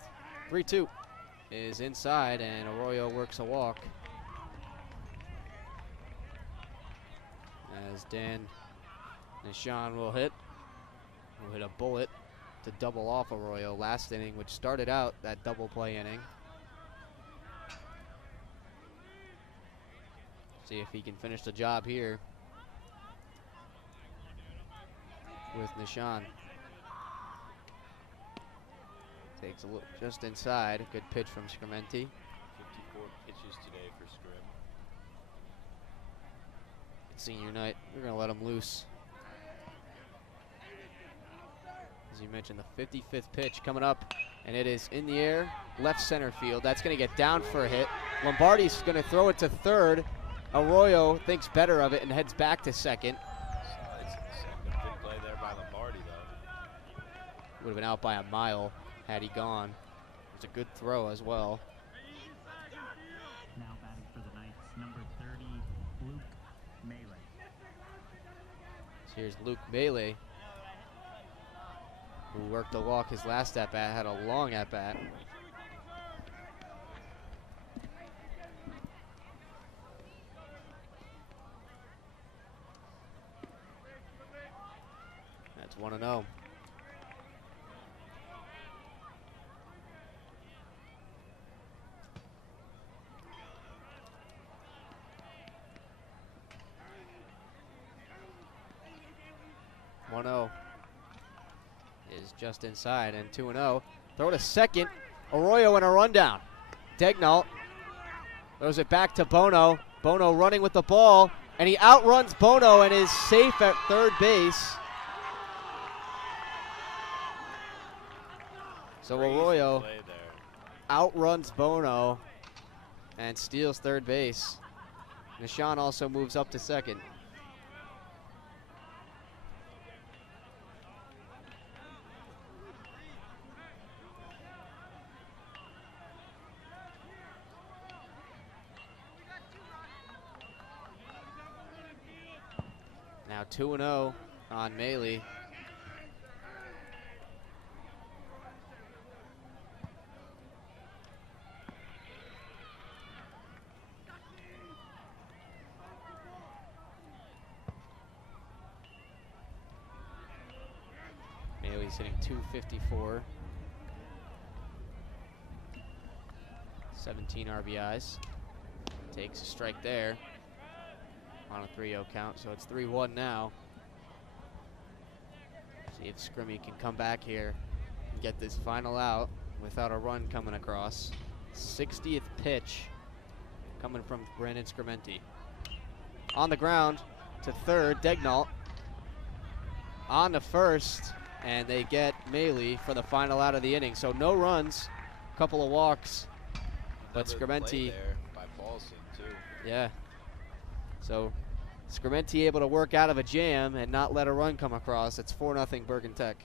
3-2 is inside, and Arroyo works a walk. As Dan Nishan will hit a bullet to double off Arroyo last inning, which started out that double play inning. See if he can finish the job here with Nishan. Takes a look just inside. Good pitch from Scrimenti. 54 pitches today for Scrim. It's senior night. We're going to let him loose. As you mentioned, the 55th pitch coming up, and it is in the air, left center field. That's going to get down for a hit. Lombardi's going to throw it to third. Arroyo thinks better of it and heads back to second. Good play there by Lombardi, though. Would have been out by a mile had he gone. It was a good throw as well. Now batting for the Knights, number 30, Luke Melee. So here's Luke Melee, who worked a walk his last at-bat, had a long at-bat. That's 1-0. Is just inside, and 2-0. Throw to second. Arroyo in a rundown. Degnalt throws it back to Bono. Bono running with the ball, and he outruns Bono and is safe at third base. So Arroyo outruns Bono and steals third base. Nishan also moves up to second. Now 2-0 on Melee. Melee's hitting .254. 17 RBIs. Takes a strike there on a 3-0 count, so it's 3-1 now. See if Scrimmy can come back here and get this final out without a run coming across. 60th pitch coming from Brandon Scrimenti. On the ground to third, Degnalt. On to first, and they get Melee for the final out of the inning. So no runs, couple of walks, but Scrimenti there by Paulson too. Yeah. So Scrimenti able to work out of a jam and not let a run come across. It's 4-0 Bergen Tech.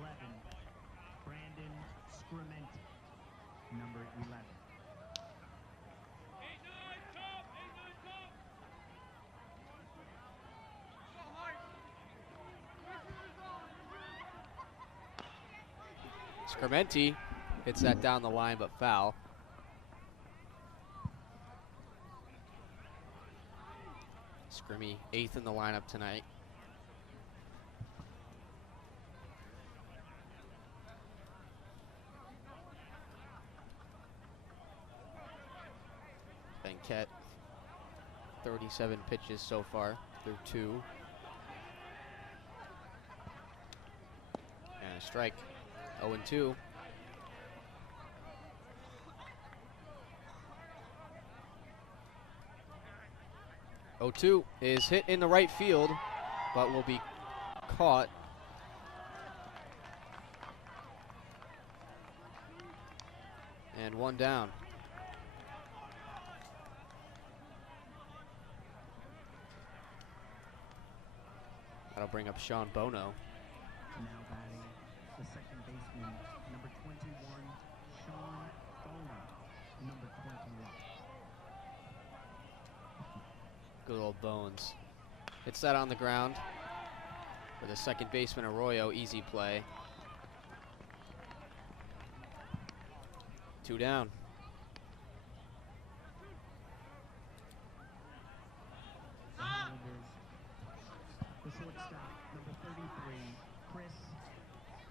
11, Brandon Scrimenti, number 11. Scrimenti hits that down the line, but foul. Scrimmy, 8th in the lineup tonight. Venket, 37 pitches so far through 2. And a strike, 0-2. Oh-2 is hit in the right field, but will be caught. And 1 down. That'll bring up Sean Bono. Now batting the second baseman, number 21, Sean Bono, number 21. Good old Bones. Hits that on the ground for the second baseman Arroyo. Easy play. 2 down. The Highlanders, the shortstop, number 33, Chris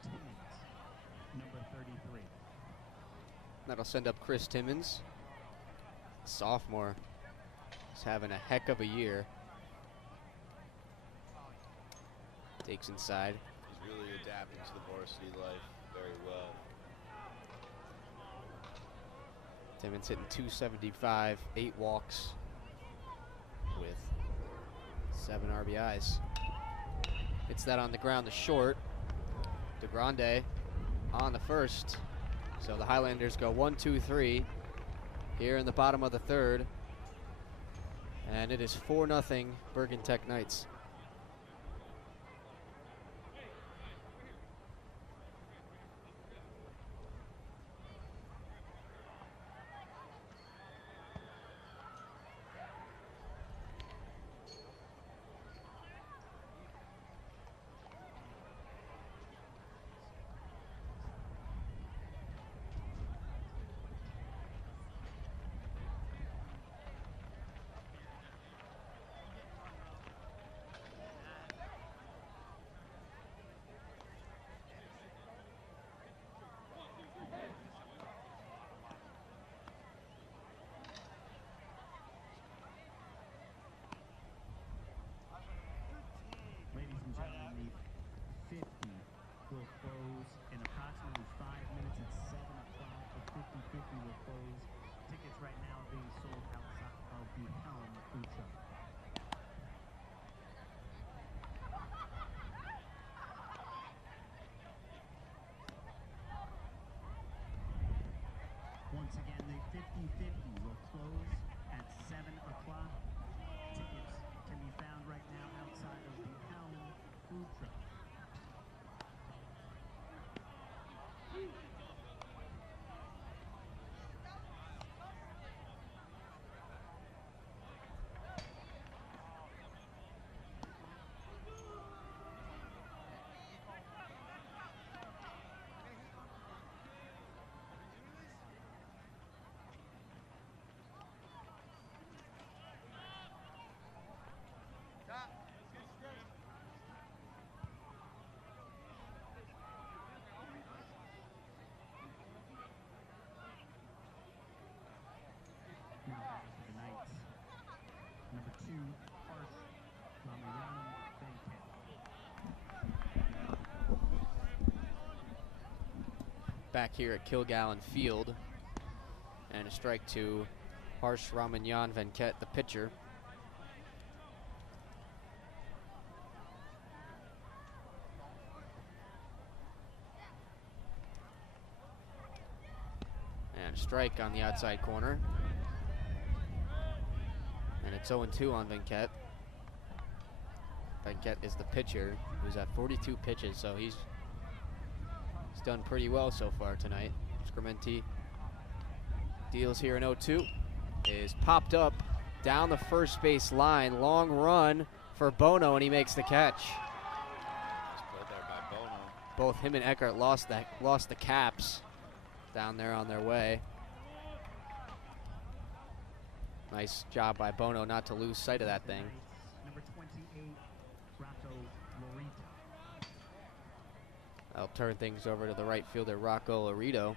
Timmons, number 33. That'll send up Chris Timmons. Sophomore. He's having a heck of a year. Takes inside. He's really adapting to the varsity life very well. Timmons hitting 275, 8 walks with 7 RBIs. Hits that on the ground, the short. DeGrande on the first. So the Highlanders go 1-2-3 here in the bottom of the 3rd. And it is 4-0 Bergen Tech Knights. Ladies and gentlemen, the 50 will close in approximately 5 minutes at 7 o'clock. The 50-50 will close. Tickets right now are being sold outside of the Helm food truck. Once again, the 50-50 will close at 7 o'clock. Tickets can be found right now outside of the Helm food truck. Now back to the Knights. Number 2, Harsh Venkat. Back here at Kilgallen Field. And a strike to Harsh Ramanyan Venkat, the pitcher. And a strike on the outside corner. And it's 0-2 on Venkat. Venkat is the pitcher who's at 42 pitches, so he's done pretty well so far tonight. Scrimenti deals here in 0-2. Is popped up down the first base line. Long run for Bono, and he makes the catch. Nice play there by Bono. Both him and Eckert lost the caps down there on their way. Nice job by Bono not to lose sight of that thing. Number 28, Rocco Lorito. I'll turn things over to the right fielder, Rocco Lorito.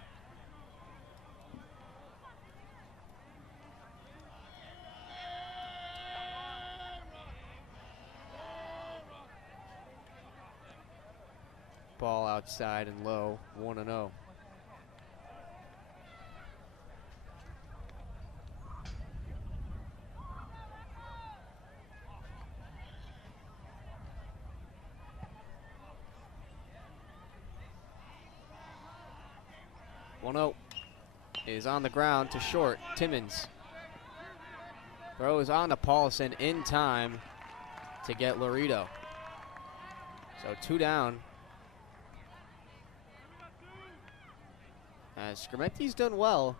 Ball outside and low, 1-0. Is on the ground to short. Timmons throws on to Paulson in time to get Lorito. So 2 down. Scrimenti's done well.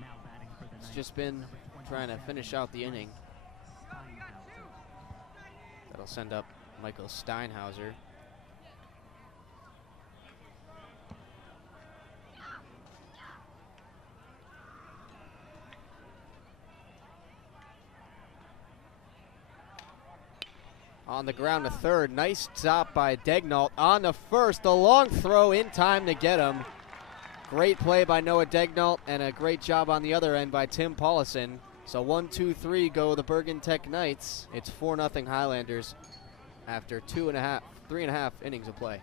Now batting for the It's Knights, just been number trying to 27, finish out the inning. Steinhauser. That'll send up Michael Steinhauser. On the ground to third. Nice stop by Degnault. On to first. A long throw in time to get him. Great play by Noah Degnault and a great job on the other end by Tim Paulison. So 1-2-3 go the Bergen Tech Knights. It's 4-0 Highlanders after 3.5 innings of play.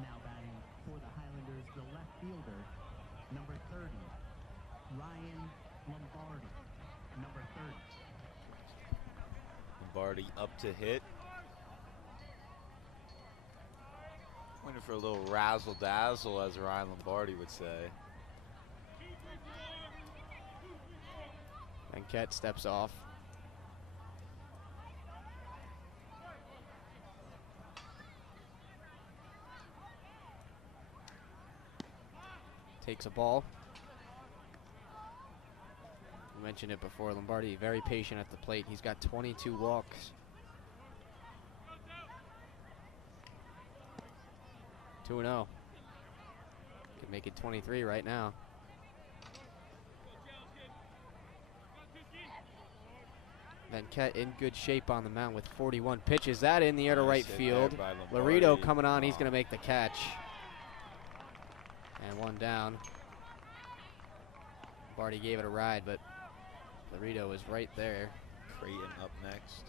Now batting for the Highlanders, the left fielder, number 30, Ryan Lombardi. Number 30. Lombardi up to hit. Waiting for a little razzle dazzle, as Ryan Lombardi would say. Venket steps off. Takes a ball. You mentioned it before, Lombardi very patient at the plate. He's got 22 walks. 2-0. Could make it 23 right now. Venket in good shape on the mound with 41 pitches. That in the air to right field. Lorito coming on. He's going to make the catch. And 1 down. Lombardi gave it a ride, but Lorito was right there. Creighton up next.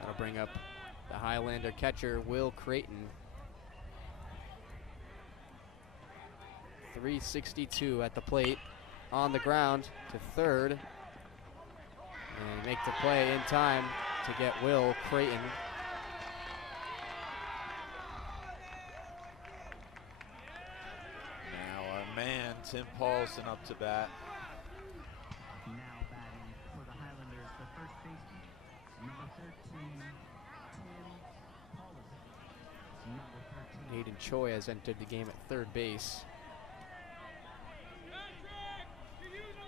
That'll bring up the Highlander catcher, Will Creighton. 362 at the plate. On the ground to third. And make the play in time to get Will Creighton. Now our man, Tim Paulson, up to bat. Now batting for the Choi has entered the game at third base.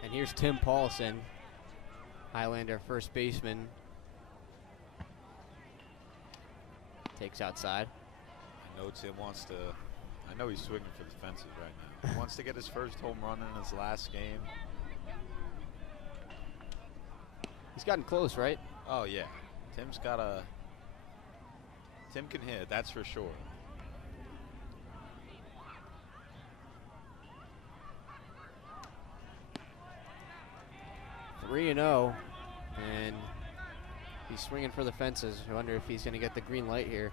And here's Tim Paulson, Highlander first baseman. Takes outside. I know Tim wants to, I know he's swinging for the fences right now. He wants to get his first home run in his last game. He's gotten close, right? Oh yeah, Tim can hit, that's for sure. Three and 0, and he's swinging for the fences. I wonder if he's going to get the green light here.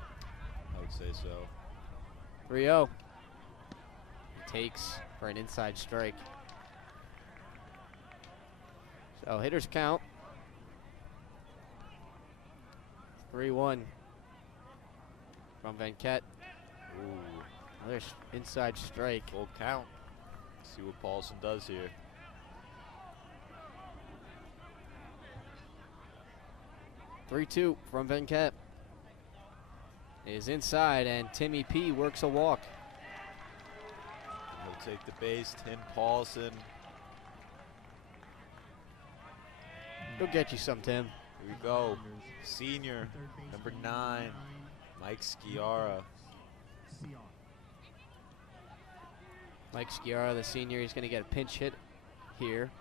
I would say so. 3-0. Takes for an inside strike. So hitters count. 3-1 from Venkat. Ooh, Another inside strike. full count. See what Paulson does here. 3-2 from Venkat. Is inside, and Timmy P works a walk. He'll take the base. Tim Paulson. He'll get you some, Tim. Here we go. Senior, number 9, Mike Sciarra. Mike Sciarra, the senior, he's going to get a pinch hit here.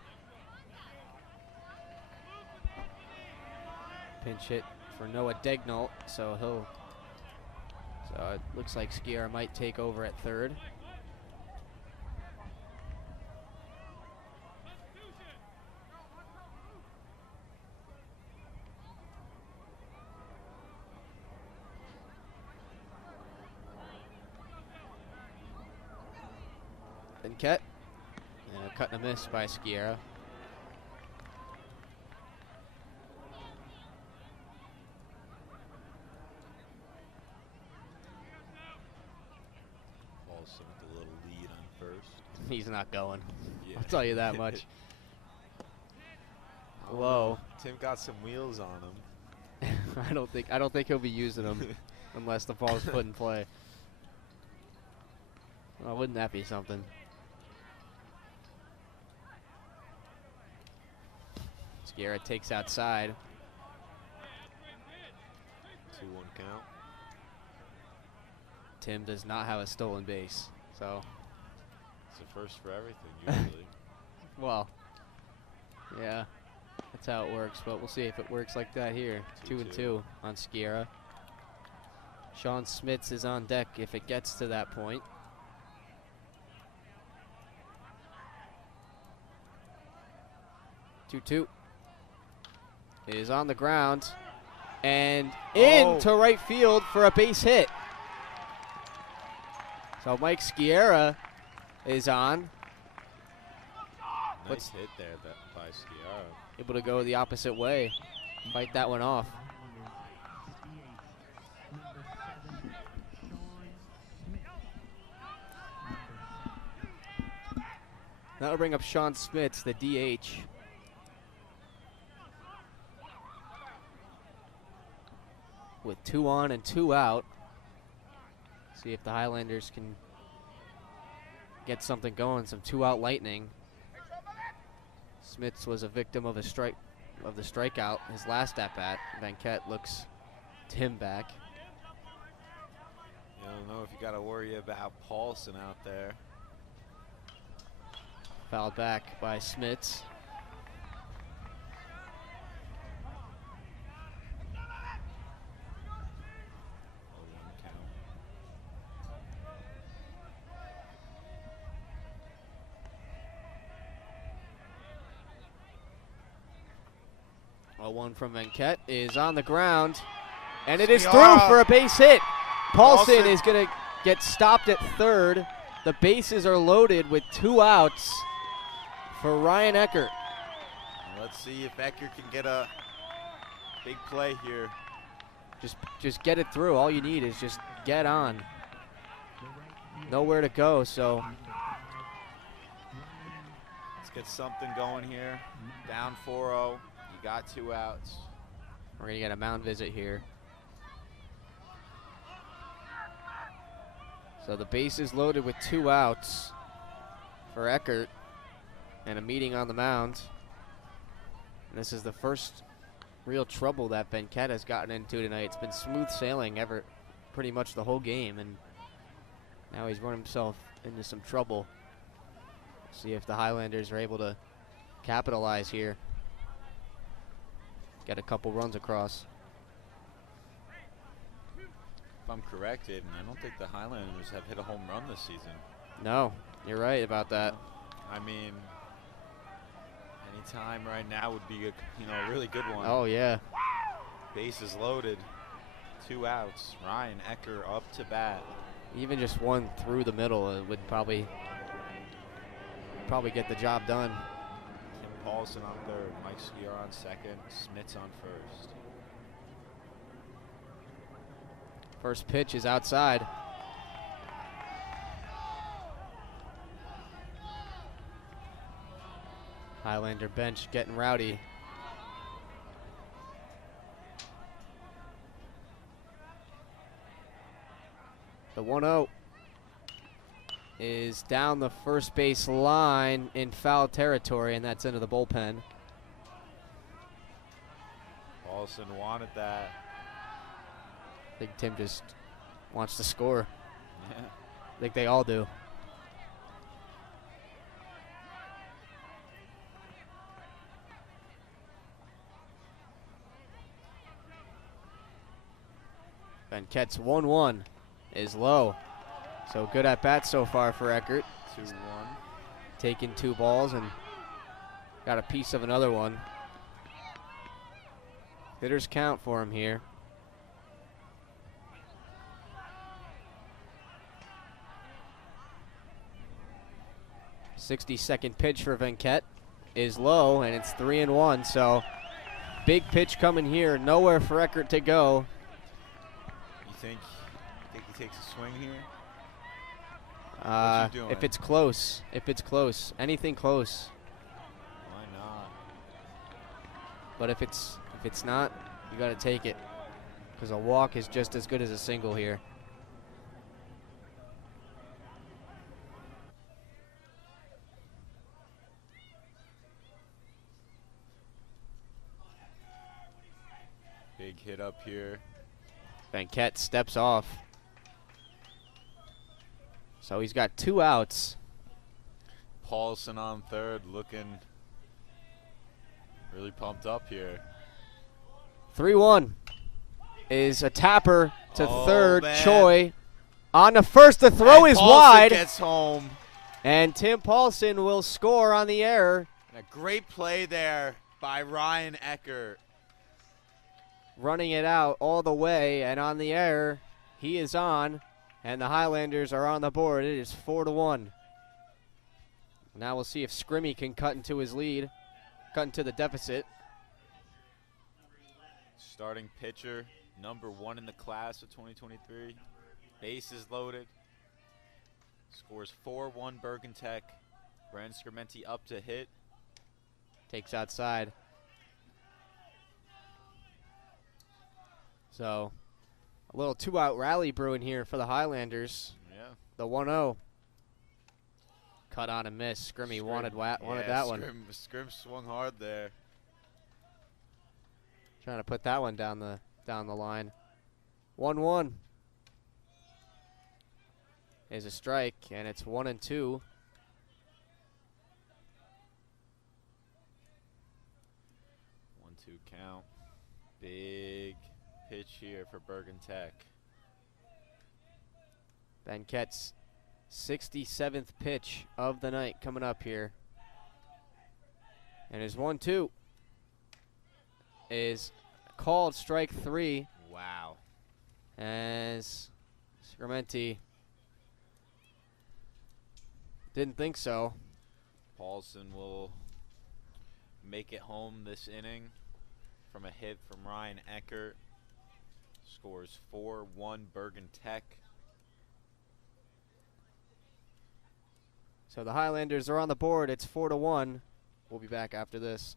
Pinch hit for Noah Degnalt, so it looks like Sciarra might take over at third. Venkat, cut and a miss by Sciarra. Paulson with a little lead on first. He's not going. Yeah. I'll tell you that much. Low. Tim got some wheels on him. I don't think he'll be using them unless the ball's put in play. Well, wouldn't that be something? Sciarra takes outside. 2-1 count. Tim does not have a stolen base, so It's a first for everything usually. well, yeah, that's how it works. But we'll see if it works like that here. 2-2 on Sciarra. Sean Smits is on deck if it gets to that point. Two is on the ground and into right field for a base hit. So Mike Sciarra is on. Nice hit there by Sciarra. Able to go the opposite way, fight that one off. That'll bring up Sean Smits, the DH. With 2 on and 2 out. See if the Highlanders can get something going, some 2-out lightning. Smits was a victim of the strikeout his last at-bat. Venkat looks Tim back. I don't know if you got to worry about Paulson out there. Fouled back by Smits. One from Venkat is on the ground, and it is through for a base hit. Paulson is going to get stopped at third. The bases are loaded with 2 outs for Ryan Eckert. Let's see if Eckert can get a big play here. Just get it through. All you need is just get on. Nowhere to go, so let's get something going here. Down 4-0. Got 2 outs. We're going to get a mound visit here. So the base is loaded with 2 outs for Eckert and a meeting on the mound. And this is the first real trouble that Venket has gotten into tonight. It's been smooth sailing pretty much the whole game, and now he's run himself into some trouble. See if the Highlanders are able to capitalize here. Get a couple runs across. If I'm corrected, and I don't think the Highlanders have hit a home run this season. No, you're right about that. I mean, any time right now would be a really good one. Oh yeah. Bases loaded, 2 outs. Ryan Ecker up to bat. Even just one through the middle would probably get the job done. Tim Paulson on third, Mike Skier on second, Smits on first. First pitch is outside. Highlander bench getting rowdy. The 1-0 is down the first base line in foul territory, and that's into the bullpen. Paulson wanted that. I think Tim just wants to score. Yeah. I think they all do. Venket's 1-1 is low. So good at bat so far for Eckert. 2-1. Taking 2 balls and got a piece of another one. Hitters count for him here. '60-second pitch for Venket is low, and it's 3-1. So big pitch coming here. Nowhere for Eckert to go. You think he takes a swing here? If it's close, anything close. Why not? But if it's not, you got to take it, because a walk is just as good as a single here. Big hit up here. Venket steps off. So he's got 2 outs. Paulson on third, looking really pumped up here. 3-1 is a tapper to third. Man. Choi on the first. The throw is Paulson wide. Gets home. And Tim Paulson will score on the error. And a great play there by Ryan Eckert. Running it out all the way, and on the error, he is on. And the Highlanders are on the board. It is 4-1. Now we'll see if Scrimmy can cut into his lead, cut into the deficit. Starting pitcher, number 1 in the class of 2023. Bases loaded. Scores 4-1 Bergen Tech. Brandon Scrimenti up to hit. Takes outside. So a little 2-out rally brewing here for the Highlanders. Yeah. The 1-0. Cut on and miss. Scrimmy wanted that one. Scrim swung hard there. Trying to put that one down the line. 1-1 is a strike, and it's 1-2. 1-2 count. Big pitch here for Bergen Tech. Venket's 67th pitch of the night coming up here. And his 1-2 is called strike 3. Wow. As Scrimenti didn't think so. Paulson will make it home this inning from a hit from Ryan Eckert. Scores 4-1 Bergen Tech. So the Highlanders are on the board. It's 4-1. We'll be back after this.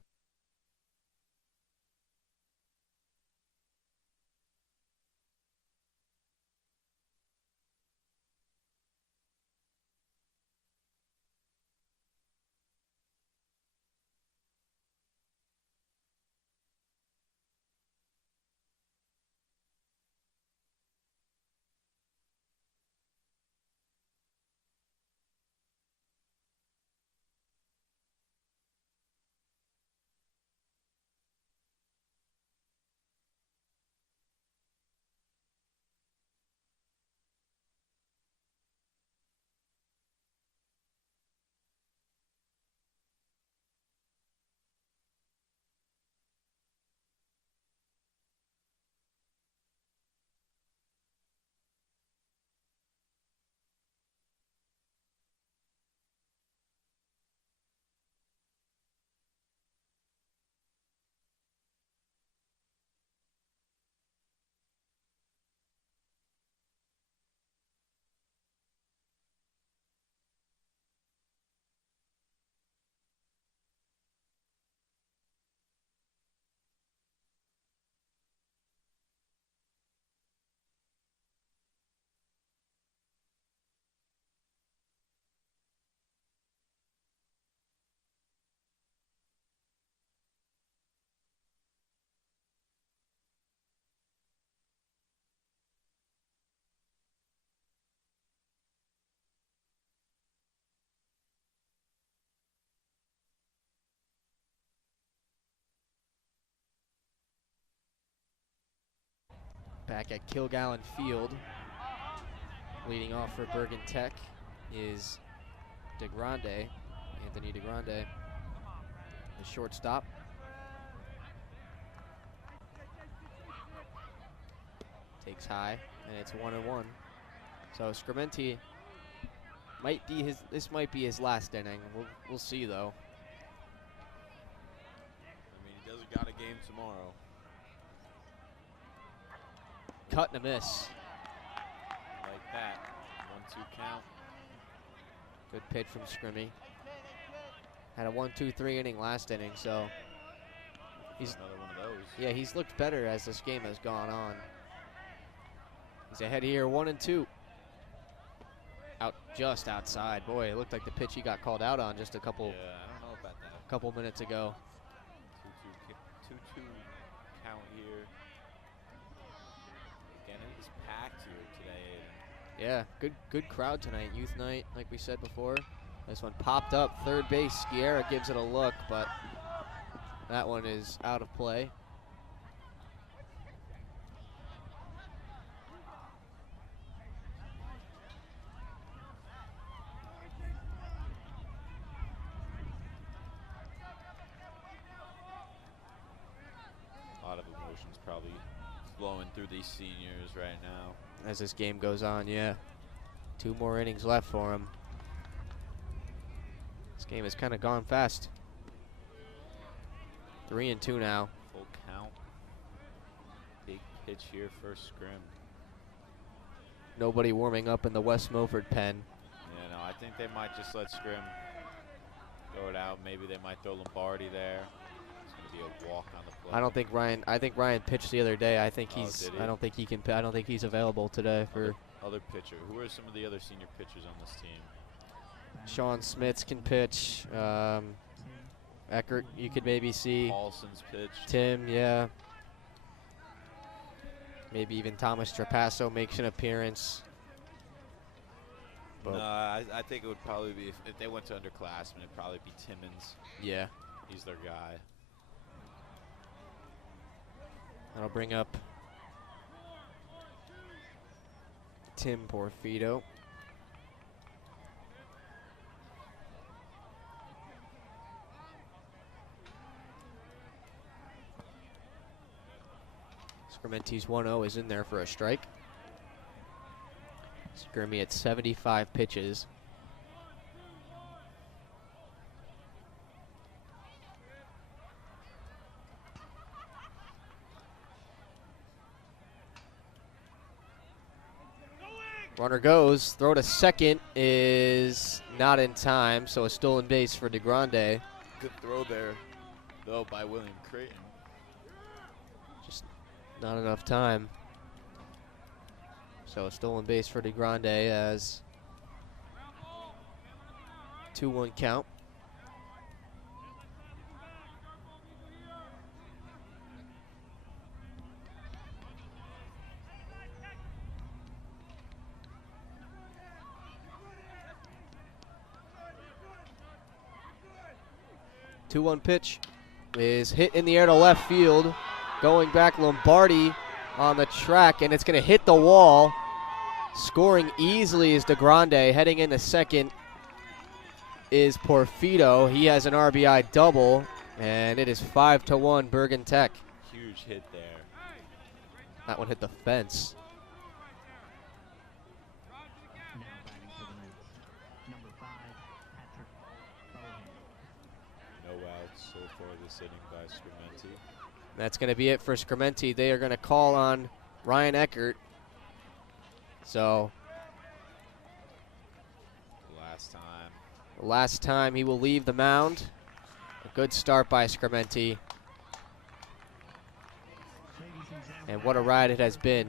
Back at Kilgallen Field, leading off for Bergen Tech is Anthony DeGrande, the shortstop. Takes high, and it's 1-1. So Scrimenti this might be his last inning. We'll see though. I mean, he doesn't got a game tomorrow. Cut and a miss. Like that. 1-2 count. Good pitch from Scrimmy. Had a 1-2-3 inning last inning, so he's Another one of those. yeah, he's looked better as this game has gone on. He's ahead here, 1-2. Just outside. Boy, it looked like the pitch he got called out on just a couple Yeah, I don't know about that. couple minutes ago. 2-2 count here. Again, it is packed here today. Yeah, good crowd tonight. Youth night, like we said before. This one popped up, third base. Skiera gives it a look, but that one is out of play. A lot of emotions probably flowing through these seniors right now. As this game goes on, yeah. 2 more innings left for him. This game has kind of gone fast. 3-2 now. Full count. Big pitch here, first scrim. Nobody warming up in the West Milford pen. Yeah, no, I think they might just let Scrim throw it out. Maybe they might throw Lombardi there. It's going to be a walk on the plate. I think Ryan pitched the other day. I think Oh, he's did he? I don't think he can I don't think he's available today for Other pitcher. Who are some of the other senior pitchers on this team? Sean Smits can pitch. Eckert you could maybe see. Paulson's pitched. Tim, yeah. Maybe even Thomas Trapasso makes an appearance. No, But I think it would probably be, if they went to underclassmen, it'd probably be Timmons. yeah, He's their guy. that'll bring up Tim Porfido. Scrimenti's 1-0 is in there for a strike. Scrimmy at 75 pitches. Runner goes, throw to second is not in time, so a stolen base for DeGrande. Good throw there, though, by William Creighton. Just not enough time. So a stolen base for DeGrande as 2-1 count. Two-one pitch is hit in the air to left field. Going back, Lombardi on the track, and it's going to hit the wall. Scoring easily is DeGrande. Heading into second is Porfido. He has an RBI double, and it is 5-1 Bergen Tech. Huge hit there. That one hit the fence. Now batting for the Knights, number 5, Patrick Bergen. No outs so far this inning by Scrimenti. That's going to be it for Scrimenti. They are going to call on Ryan Eckert. So last time he will leave the mound. A good start by Scrimenti. And what a ride it has been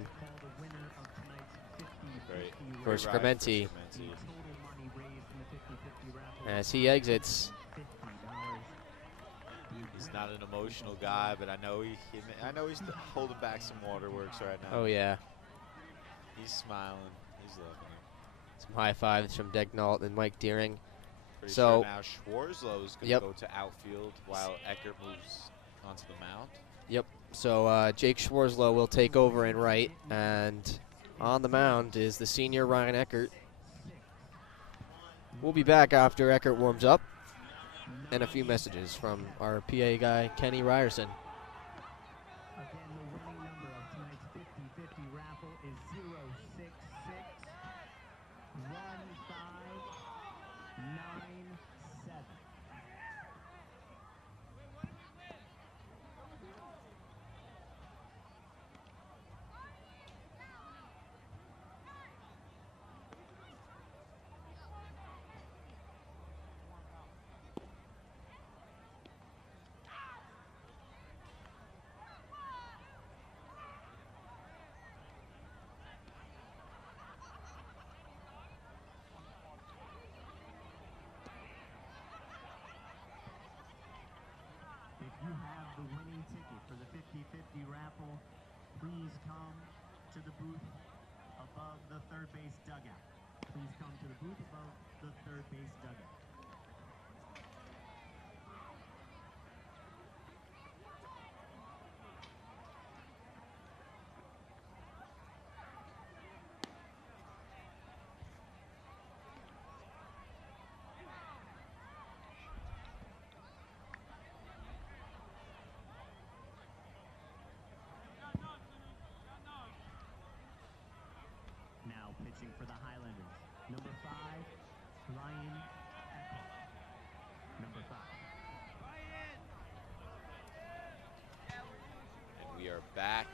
for Scrimenti as he exits. He's not an emotional guy, but I know he's holding back some waterworks right now. Oh yeah. He's smiling. He's loving it. Some high fives from Degnalt and Mike Deering. Pretty So sure now Schwarzlow is going to Yep. go to outfield while Eckert moves onto the mound. Yep. So Jake Schwarzlow will take over in right, and on the mound is the senior Ryan Eckert. We'll be back after Eckert warms up, and a few messages from our PA guy, Kenny Ryerson. Again, the winning number of tonight's 50-50 raffle is 066 1597. If you have the winning ticket for the 50-50 raffle, please come to the booth above the third base dugout. Please come to the booth above the third base dugout. Now pitching for the Highlanders, number 5, Ryan Eckert. Number 5. And we are back.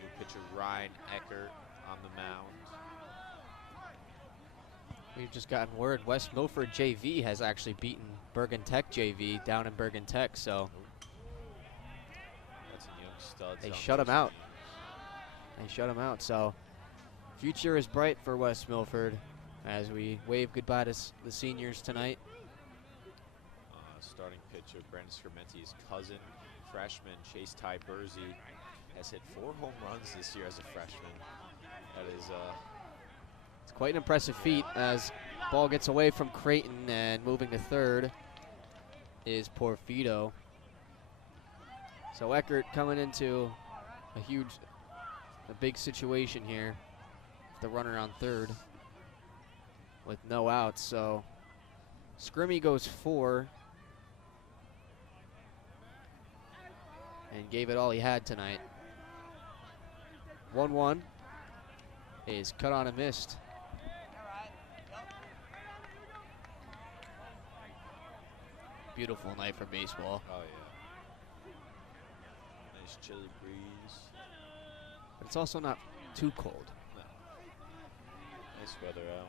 New pitcher Ryan Eckert on the mound. We've just gotten word West Milford JV has actually beaten Bergen Tech JV down in Bergen Tech, so That's a young stud. they shut him out. They shut him out, so future is bright for West Milford as we wave goodbye to the seniors tonight. Starting pitcher Brandon Scrimmenti's cousin, freshman Chase Ty Bursey, has hit 4 home runs this year as a freshman. That is It's quite an impressive feat as ball gets away from Creighton, and moving to third is Porfido. So Eckert coming into a big situation here. The runner on third with no outs, so Scrimmy goes 4 and gave it all he had tonight. 1-1 is cut on and missed. Beautiful night for baseball. oh yeah. Nice chilly breeze. But it's also not too cold. Nice weather out.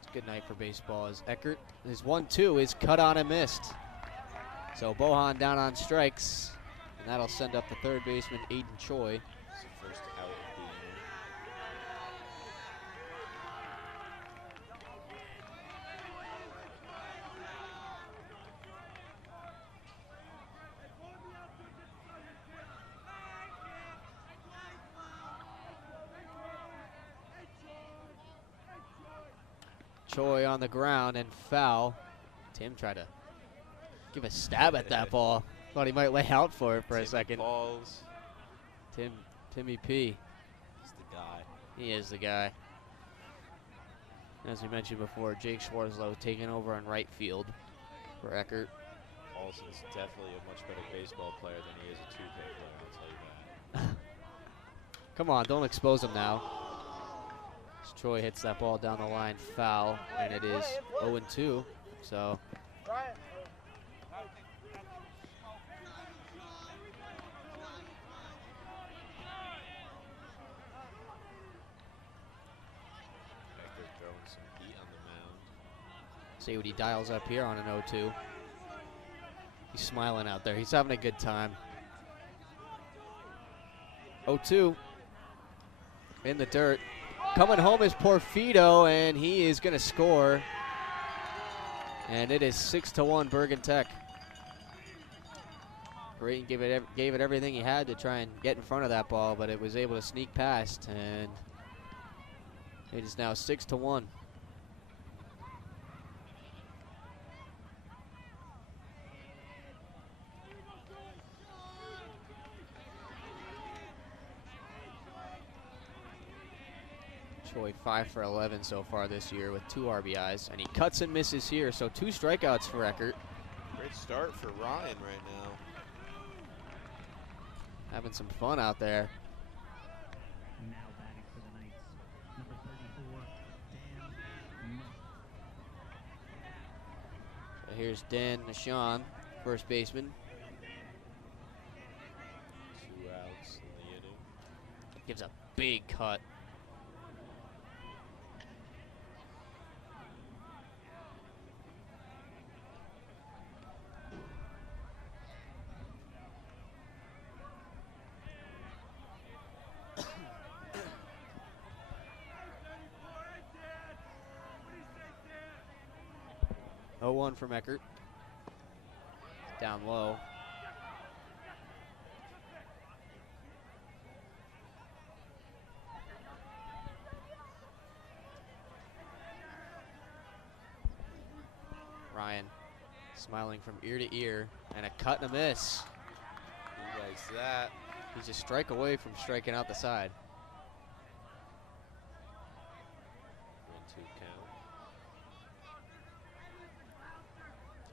It's a good night for baseball as Eckert, his 1-2 is cut on and missed. So Bohan down on strikes, and that'll send up the third baseman Aiden Choi. It's the first out of the inning. Choi on the ground and foul. Tim tried to give a stab at that ball. Thought he might lay out for it for a Timmy second. Balls. Timmy P. He's the guy. He is the guy. As we mentioned before, Jake Schwarzlow taking over on right field for Eckert. Paulson's definitely a much better baseball player than he is a 2K player, I'll tell you that. Come on, don't expose him now. As Troy hits that ball down the line, foul, and it is 0-2. So Eckert throwing some heat on the mound. see what he dials up here on an 0-2. He's smiling out there. He's having a good time. 0-2 in the dirt. Coming home is Porfido, and he is going to score. And it is 6-1 Bergen Tech. Creighton gave it everything he had to try and get in front of that ball, but it was able to sneak past, and it is now 6-1. Choi 5 for 11 so far this year with 2 RBIs, and he cuts and misses here, so 2 strikeouts for Eckert. Great start for Ryan right now. Having some fun out there. Now batting for the Knights, number 34, Dan. So here's Dan Nishan, first baseman. 2 outs in the inning. Gives a big cut. Oh, 1 from Eckert. Down low. Ryan smiling from ear to ear, and a cut and a miss. He likes that. He's a strike away from striking out the side. 1-2 count.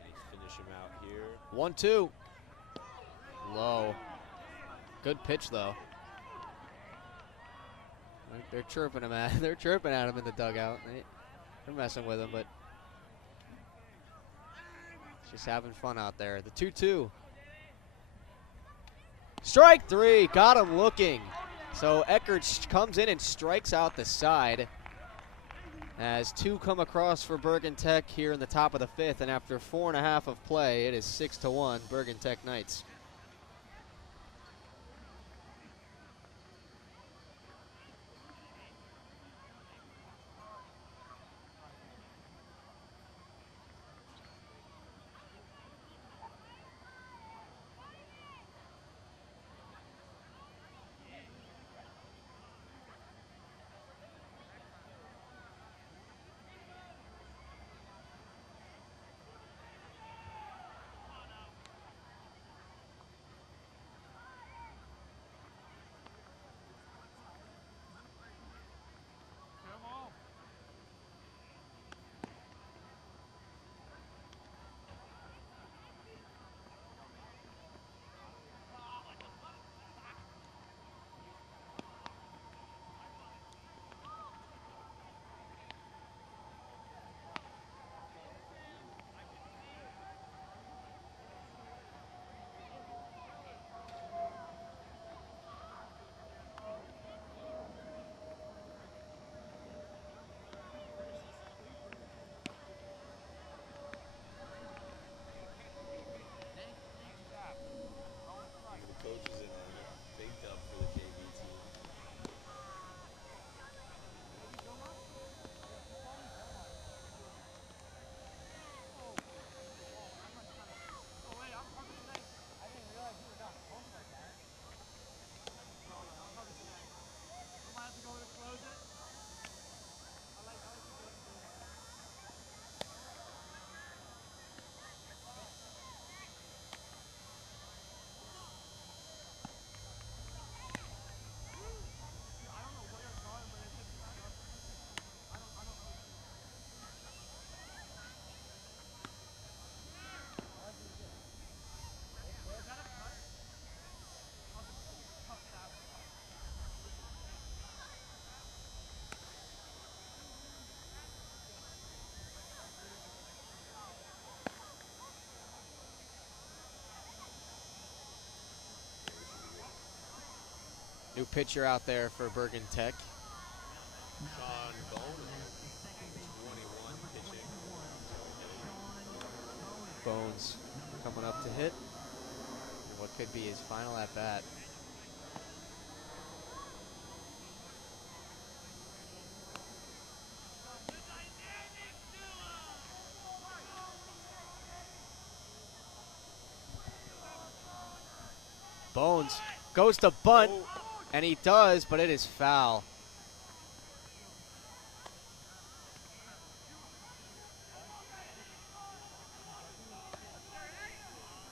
Can he finish him out here? 1-2. Low. Good pitch though. They're chirping him at. They're chirping at him in the dugout. They're messing with him, but just having fun out there. The 2-2. Strike 3. Got him looking. So Eckert comes in and strikes out the side. As 2 come across for Bergen Tech here in the top of the 5th, and after 4.5 of play, it is 6-1 Bergen Tech Knights. The coaches in a big dub for the JV team. New pitcher out there for Bergen Tech. Sean Bono, 21 pitching. Bones coming up to hit. What could be his final at bat. Bones goes to bunt, and he does, but it is foul.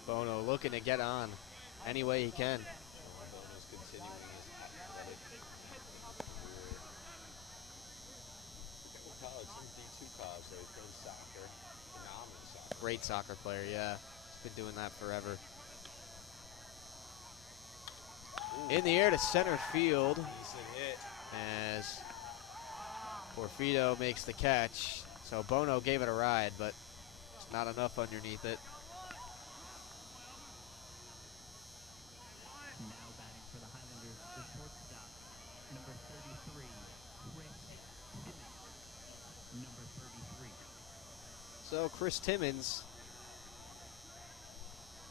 Bono looking to get on any way he can. Bono's continuing his athletic career. Great soccer player, yeah. He's been doing that forever. In the air to center field Decent hit. as Porfido makes the catch. So Bono gave it a ride, but it's not enough underneath it. Now batting for the Highlanders, the shortstop, number 33, Chris Timmons. Number 33. So Chris Timmons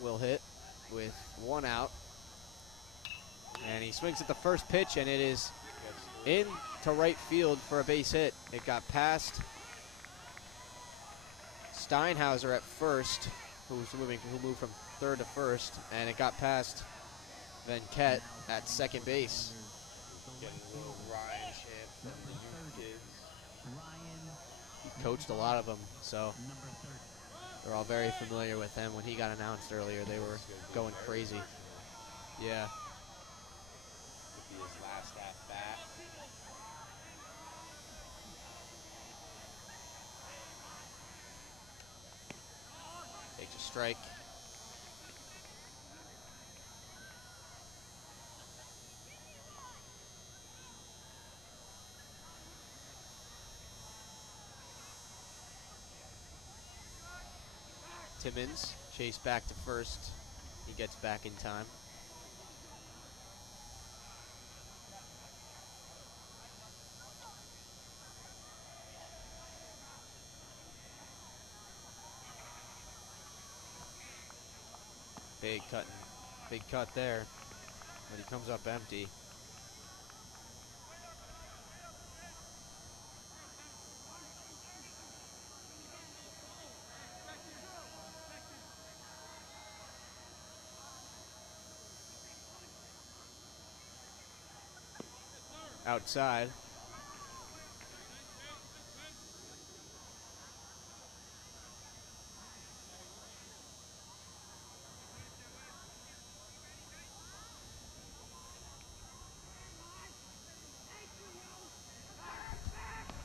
will hit with 1 out. And he swings at the first pitch, and it is in to right field for a base hit. It got past Steinhauser at first, who moved from third to first, and it got past Venket at second base. Getting a little Ryan chant from the youth kids. He coached a lot of them, so Number 30. they're all very familiar with him. When he got announced earlier, they were going crazy. Yeah. Could be his last at bat. Takes a strike. Timmons chased back to first. He gets back in time. Big cut there, but he comes up empty. Outside.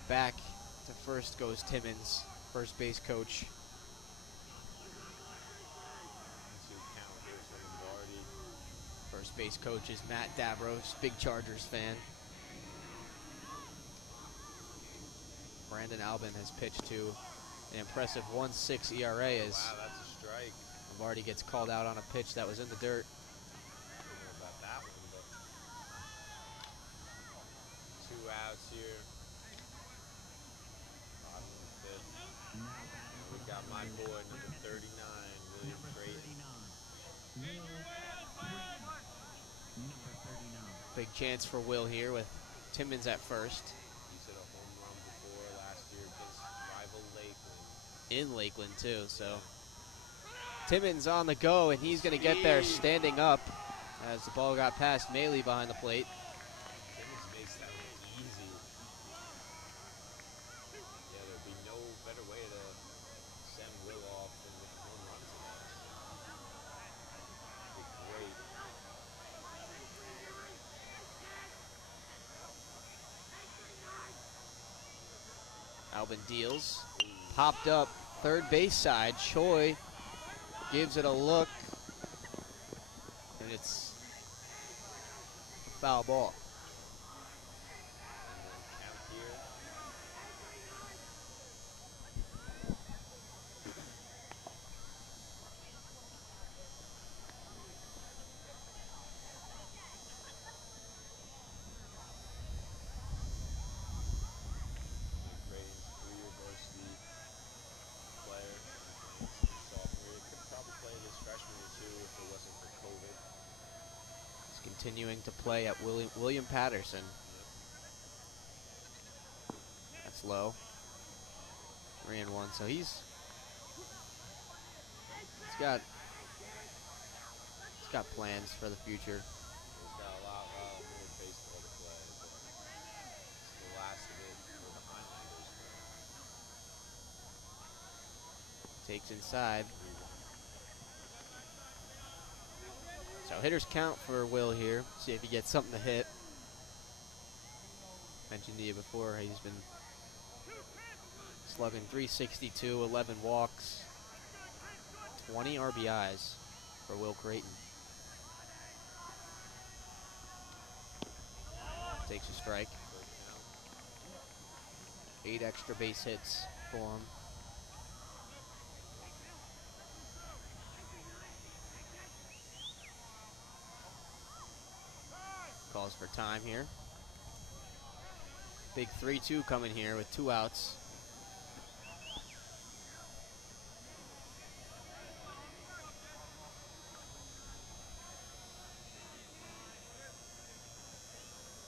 Back to first goes Timmons, first base coach. First base coach is Matt Davros, big Chargers fan. Brandon Albin has pitched to an impressive 1.6 ERA as Wow, that's a strike. Lombardi gets called out on a pitch that was in the dirt. I don't know about that one, but 2 outs here. Bottom of the fifth. And we got my boy, number 39, William Creighton. Number 39. Big chance for Will here with Timmons at first. He's hit a home run before last year against rival Lakeland. In Lakeland too, so Timmons on the go, and he's going to get there standing up as the ball got past Maley behind the plate. Timmons makes that look easy. Yeah, there'd be no better way to send Will off than with a home run today. Be great. Albin deals, popped up third base side. Choi gives it a look, and it's a foul ball. And then count here. Creighton's 3-year varsity player. Playing since sophomore year. Could probably play this freshman year too if it wasn't for COVID. He's continuing to play at William Patterson. That's low. 3-1, so he's got plans for the future. He's got a lot more baseball to play, but it's the last of it for the Highlanders. Takes inside. So hitters count for Will here. See if he gets something to hit. Mentioned to you before, he's been slugging .362, 11 walks. 20 RBIs for Will Creighton. Takes a strike. 8 extra base hits for him. Calls for time here. Big 3-2 coming here with 2 outs.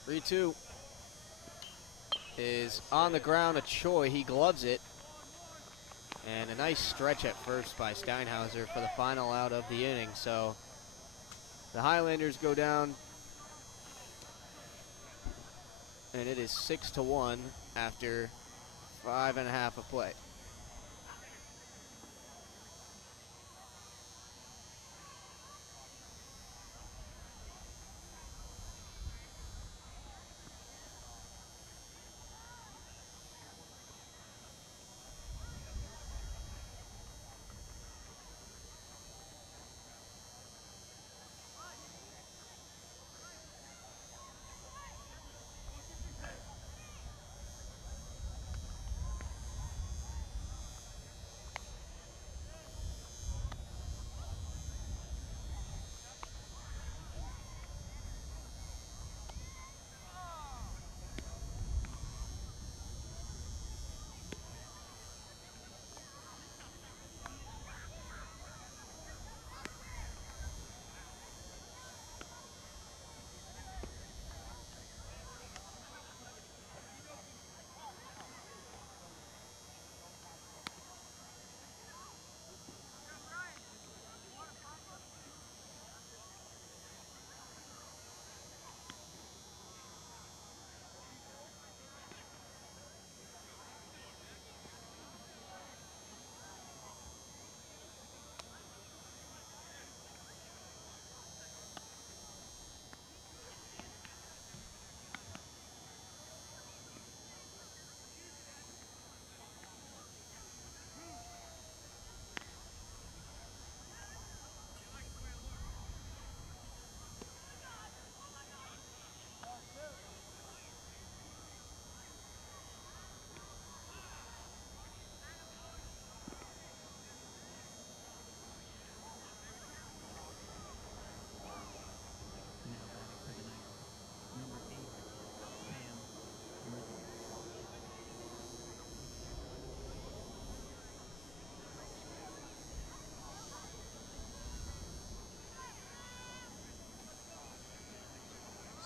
Three-two is on the ground. A Choi, he gloves it. And a nice stretch at first by Steinhauser for the final out of the inning. So the Highlanders go down, and it is 6-1 after 5.5 of play.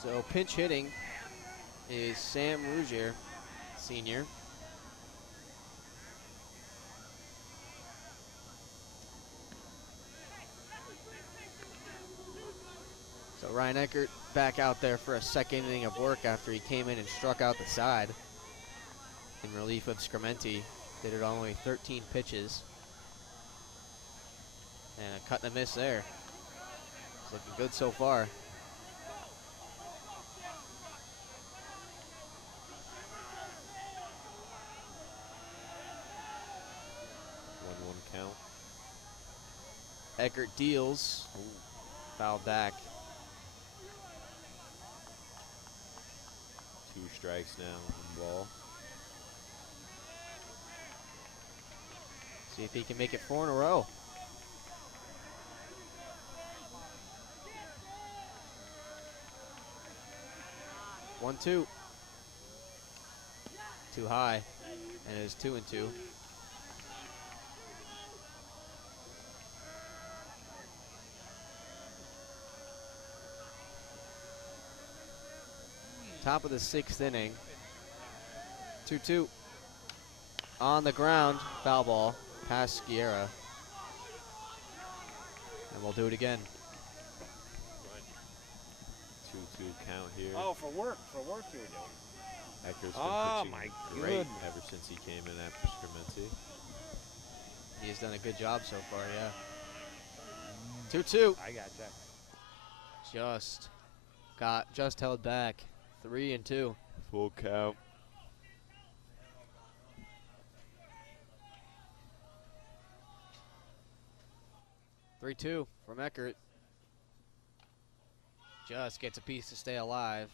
So pinch hitting is Sam Rougier, senior. So Ryan Eckert back out there for a second inning of work after he came in and struck out the side in relief of Scrimenti. Did it on only 13 pitches. And a cut and a miss there. It's looking good so far. 1-1 count. Eckert deals. Ooh. Fouled back. 2 strikes now on ball. See if he can make it 4 in a row. One-two. Too high, and it is 2-2. Top of the 6th inning. 2-2. On the ground, foul ball, past Sciarra. And we'll do it again. 2-2 count here. Oh, for work you're doing. Eckert's been pitching my great goodness. ever since he came in after Scrimenti. He has done a good job so far, yeah. 2-2. I got that. Just held back. 3-2. Full count. 3-2 from Eckert. Just gets a piece to stay alive.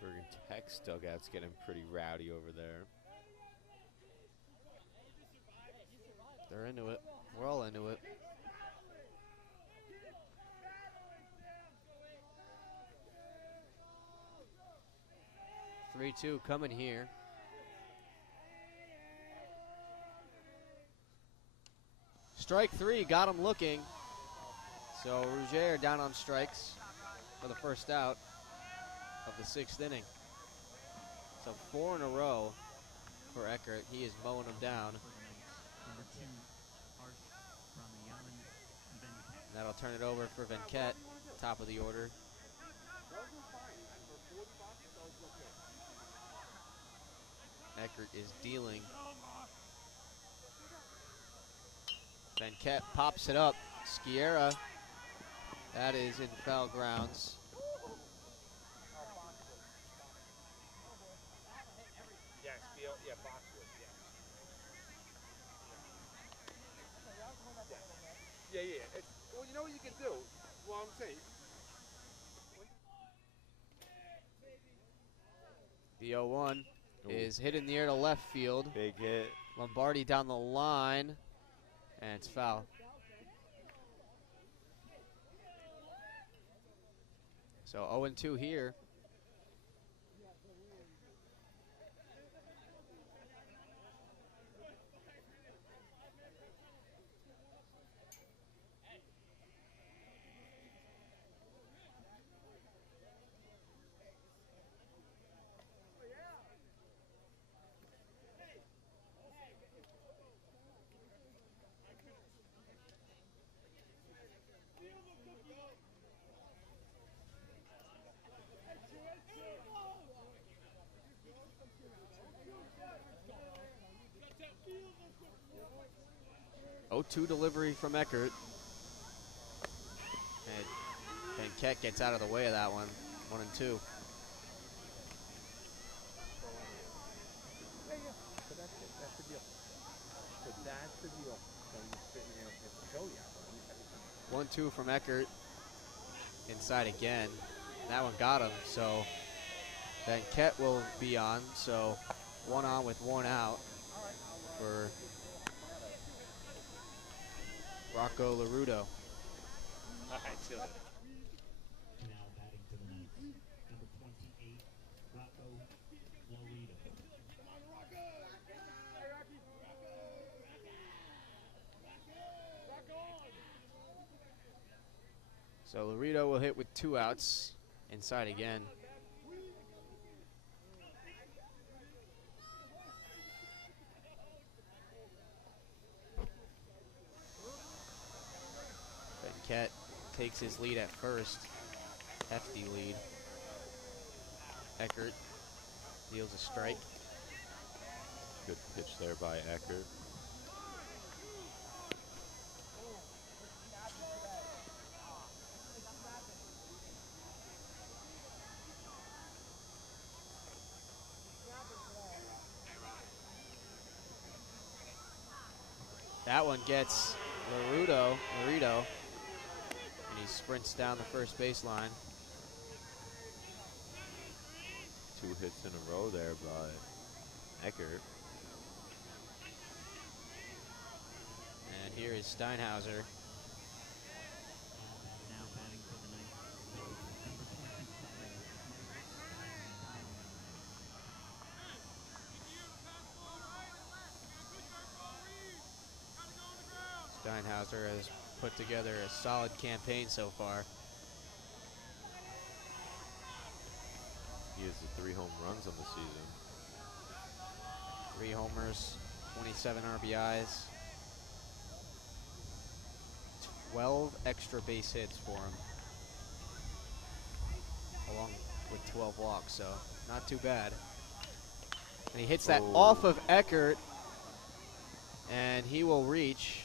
Bergen Tech's dugout's getting pretty rowdy over there. They're into it. We're all into it. Three-two coming here. Strike three, got him looking. So Rougier down on strikes for the first out of the 6th inning. So 4 in a row for Eckert. He is mowing them down. Number 2, Harsh Ramayaman Venkat. That'll turn it over for Venkat, top of the order. Eckert is dealing. Venkat pops it up. Sciarra, that is in foul grounds. Yes, yeah, Boxwood, yeah. Yeah, yeah. Well, you know what you can do? Well, I'm saying. The 0-1 is hit in the air to left field. Big hit. Lombardi down the line, and it's foul. So 0-2 here. Oh-2 delivery from Eckert. And Venkat gets out of the way of that one. 1-2. But that's the deal. But that's the deal. So you sit there and show you. 1-2 from Eckert. Inside again. That one got him. So Venkat will be on. So 1 on with 1 out for Rocco Larudo. All right, see you later. Now batting to the ninth. Number 28, Rocco Laredo. So Laredo will hit with 2 outs. Inside again. Venkat takes his lead at first. Hefty lead. Eckert deals a strike. Good pitch there by Eckert. That one gets Laredo, and he sprints down the first baseline. 2 hits in a row there by Eckert. And here is Steinhauser. Now batting for the ninth. Number 27. Steinhauser has put together a solid campaign so far. He has the 3 home runs on the season. 3 homers, 27 RBIs. 12 extra base hits for him, along with 12 walks, so not too bad. And he hits that off of Eckert, and he will reach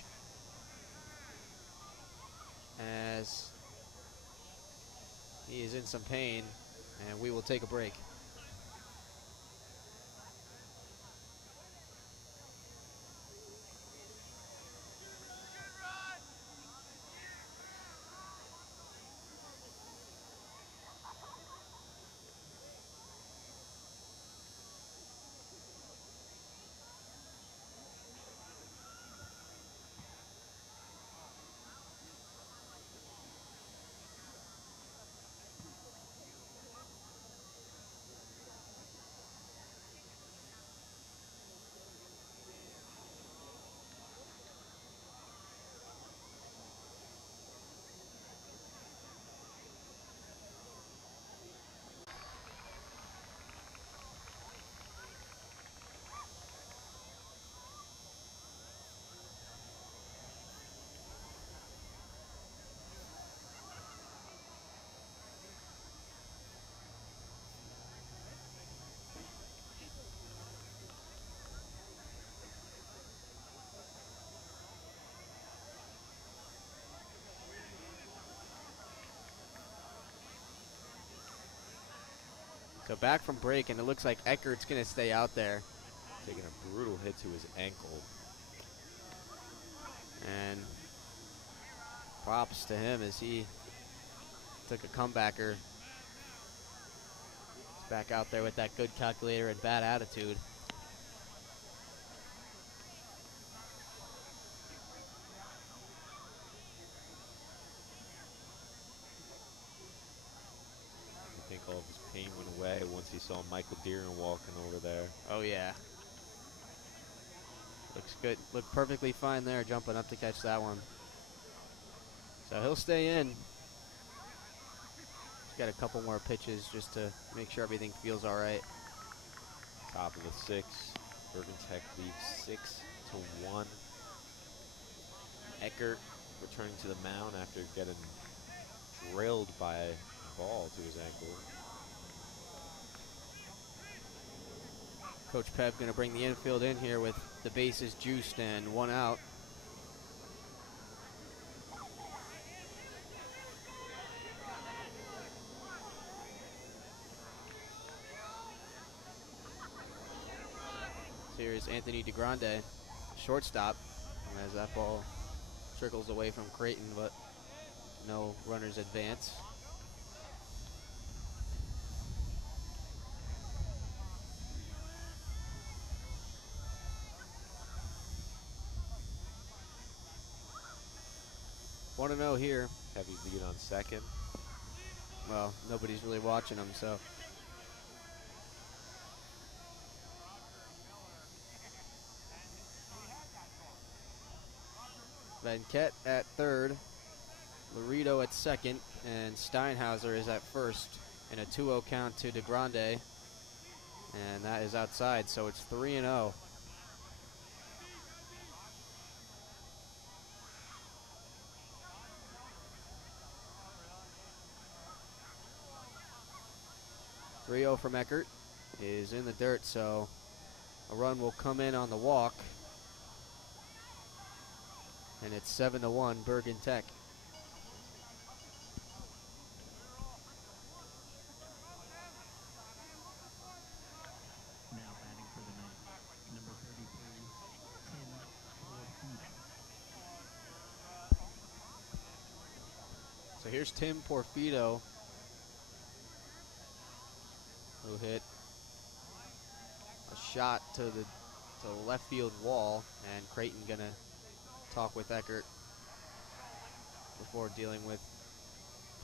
as he is in some pain, and we will take a break. So back from break, and it looks like Eckert's going to stay out there. Taking a brutal hit to his ankle. And props to him as he took a comebacker. He's back out there with that good calculator and bad attitude. I think all of his pain went away once he saw Michael Deeren walking over there. Oh, yeah. Looks good. Looked perfectly fine there, jumping up to catch that one. So he'll stay in. He's got a couple more pitches just to make sure everything feels all right. Top of the 6th. Bergen Tech leads 6-1. Eckert returning to the mound after getting drilled by a ball to his ankle. Coach Pev going to bring the infield in here with the bases juiced and 1 out. So here's Anthony DeGrande, shortstop, as that ball trickles away from Creighton, but no runners advance. Want to know here. Heavy lead on second. Well, nobody's really watching them, so. Venket at third, Laredo at second, and Steinhauser is at first in a 2-0 count to DeGrande, and that is outside, so it's 3-0. From Eckert is in the dirt, so a run will come in on the walk. And it's 7-1 Bergen Tech. Now batting for the night, number 33, Tim Porfido. So here's Tim Porfido, who hit a shot to the left field wall, and Creighton gonna talk with Eckert before dealing with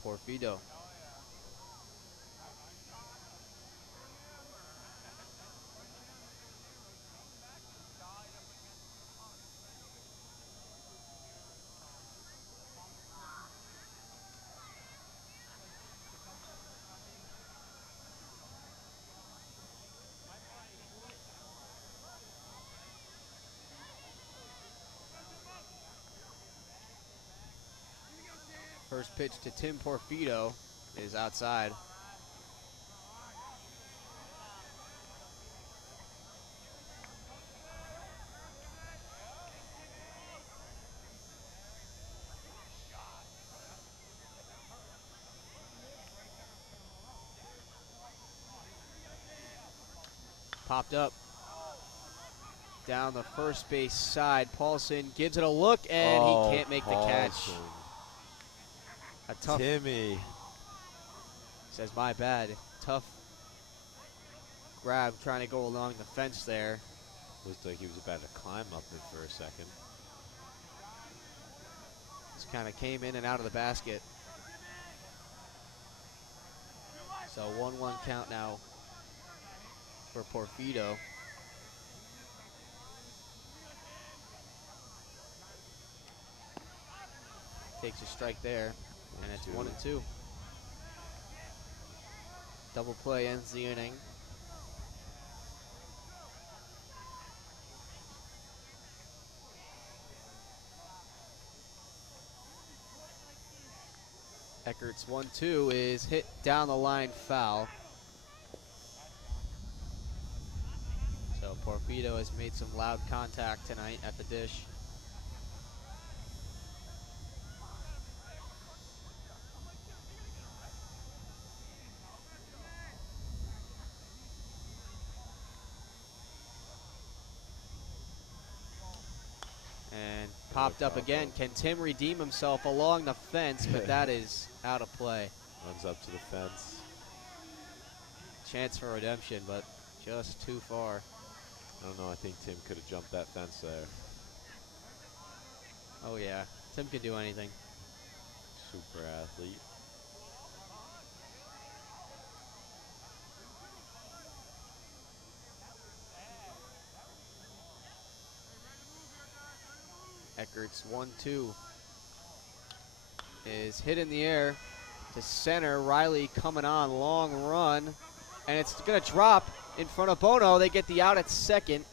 Porfido. First pitch to Tim Porfido is outside. Popped up down the first base side. Paulson gives it a look, and he can't make the catch. A tough, Timmy says my bad, tough grab trying to go along the fence there. looked like he was about to climb up it for a second. Just kind of came in and out of the basket. So 1-1 count now for Porfido. Takes a strike there, and it's 1-2. Double play ends the inning. Eckert's 1-2 is hit down the line, foul. So Porfido has made some loud contact tonight at the dish. Popped up again. Can Tim redeem himself along the fence? But that is out of play. Runs up to the fence. Chance for redemption, but just too far. I don't know. I think Tim could have jumped that fence there. Oh, yeah. Tim can do anything. Super athlete. Eckert's 1-2 is hit in the air to center. Riley coming on, long run, and it's going to drop in front of Bono. They get the out at second,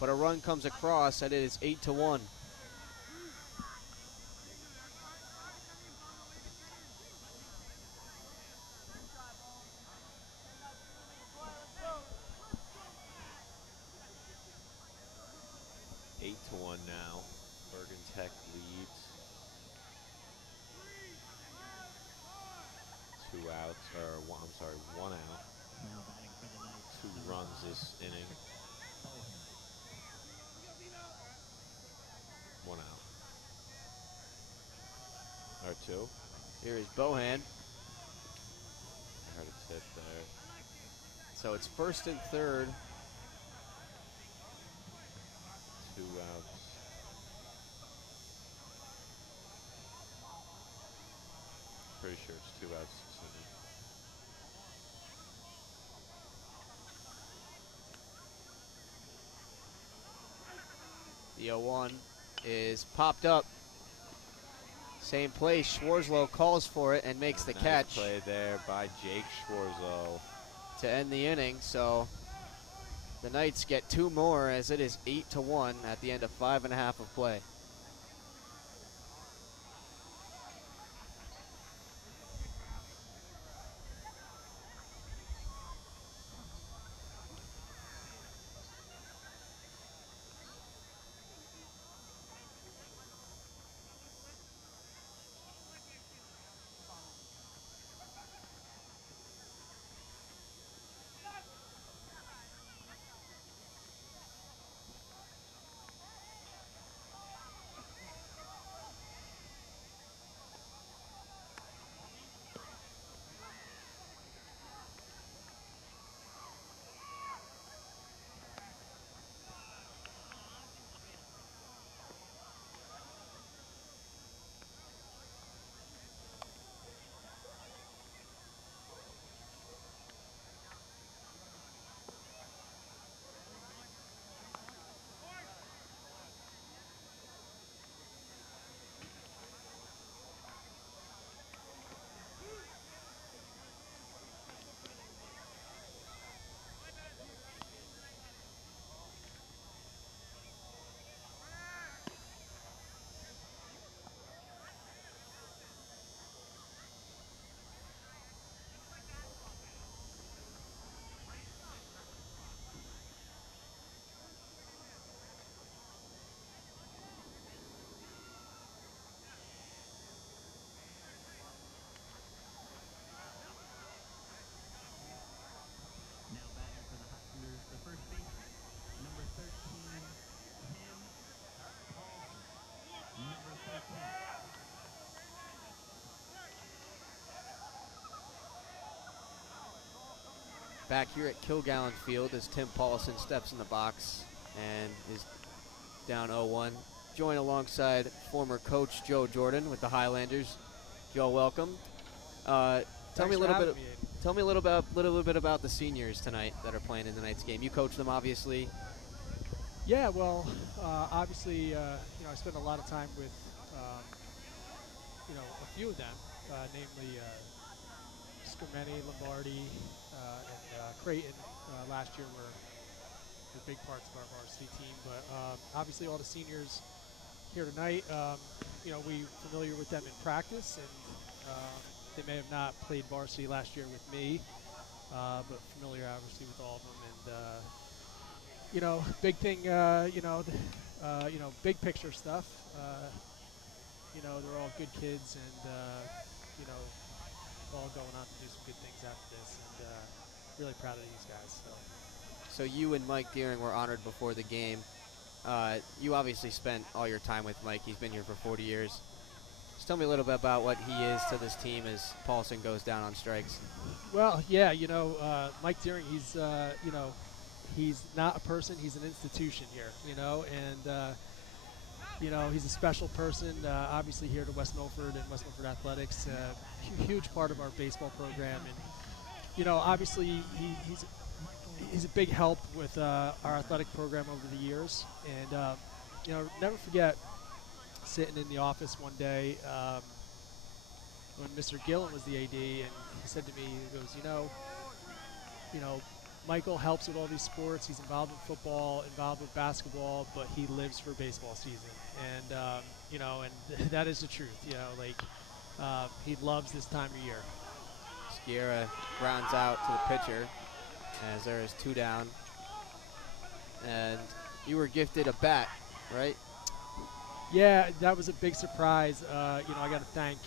but a run comes across, and it is 8-1. Now. Bergen Tech leads. 2 outs, or one, I'm sorry, 1 out. Now batting for the Knights. 2 runs this inning. 1 out. Or 2. Here is Bohan. I heard a tip there. So it's first and third. 2 outs. Pretty sure it's 2 outs this inning. The 0-1 is popped up. Same place. Schwarzlow calls for it and makes the Nice catch play there by Jake Schwarzlow to end the inning. So the Knights get 2 more as it is 8-1 at the end of 5.5 of play. Now batting for the Highlanders, the first baseman, number 13, Tim Paulson. Number 13. Back here at Kilgallen Field as Tim Paulson steps in the box and is down 0-1. Joined alongside former coach Joe Jordan with the Highlanders. Joe, welcome. Tell me a little bit about the seniors tonight that are playing in tonight's game. You coach them, obviously. Yeah, well, obviously, I spend a lot of time with, a few of them, namely Scrimetti, Lombardi, and Creighton. Last year were big parts of our varsity team, but obviously all the seniors here tonight, we familiar with them in practice, and they may have not played varsity last year with me, but familiar obviously with all of them. And big thing, big picture stuff. They're all good kids, and all going on to do some good things after this, and really proud of these guys. So you and Mike Deering were honored before the game You obviously spent all your time with Mike. He's been here for 40 years. Just tell me a little bit about what he is to this team as Paulson goes down on strikes. Well, yeah, Mike Deering, he's, he's not a person, he's an institution here, and, he's a special person, obviously here to West Milford and West Milford Athletics, huge part of our baseball program. And, obviously he's a big help with our athletic program over the years. And, never forget sitting in the office one day when Mr. Gillen was the AD, and he said to me, he goes, Michael helps with all these sports. He's involved in football, involved with basketball, but he lives for baseball season. And, and that is the truth, he loves this time of year. Skiera grounds out to the pitcher as there is 2 down. And you were gifted a bat, right? Yeah, that was a big surprise. I got to thank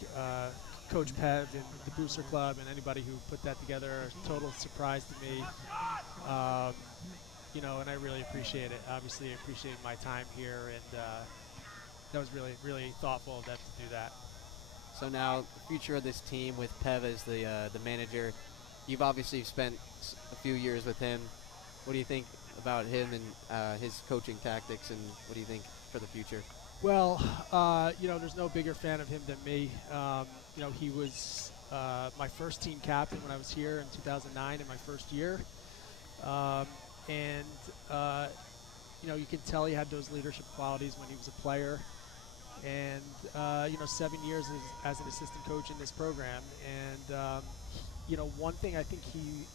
Coach Pev and the Booster Club and anybody who put that together. A total surprise to me. And I really appreciate it. Obviously, I appreciate my time here, and that was really, really thoughtful of them to do that. So now, the future of this team with Pev as the manager, you've obviously spent a few years with him. What do you think about him and his coaching tactics, and what do you think for the future? Well, there's no bigger fan of him than me. He was my first team captain when I was here in 2009 in my first year. You can tell he had those leadership qualities when he was a player. And, 7 years as an assistant coach in this program. And, one thing I think he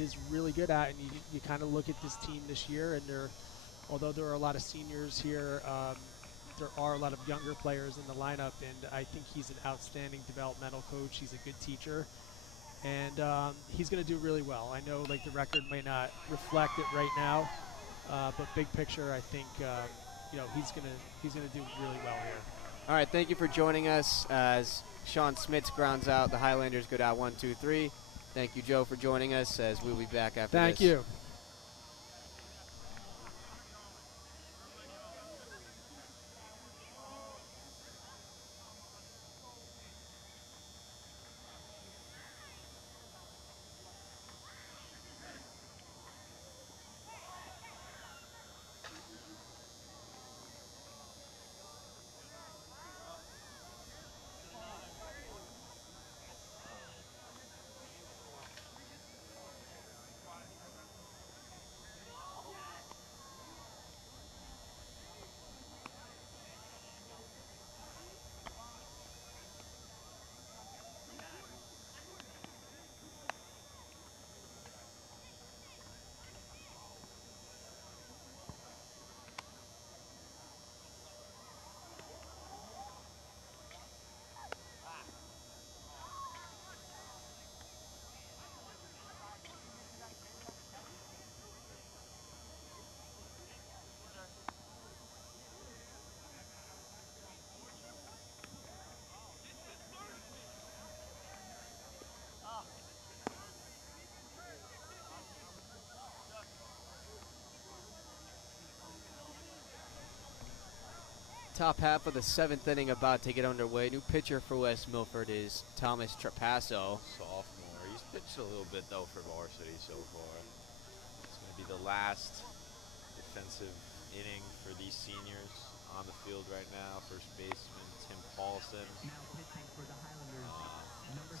is really good at, and you kind of look at this team this year, and although there are a lot of seniors here, there are a lot of younger players in the lineup, and I think he's an outstanding developmental coach. He's a good teacher, and he's going to do really well. I know the record may not reflect it right now, but big picture, I think he's gonna do really well here. All right, thank you for joining us as Sean Smits grounds out. The Highlanders go down 1-2-3. Thank you, Joe, for joining us as we'll be back after this. Thank you. Top half of the 7th inning about to get underway. New pitcher for West Milford is Thomas Trapasso. Sophomore. He's pitched a little bit, though, for varsity so far. It's going to be the last defensive inning for these seniors on the field right now. First baseman, Tim Paulson.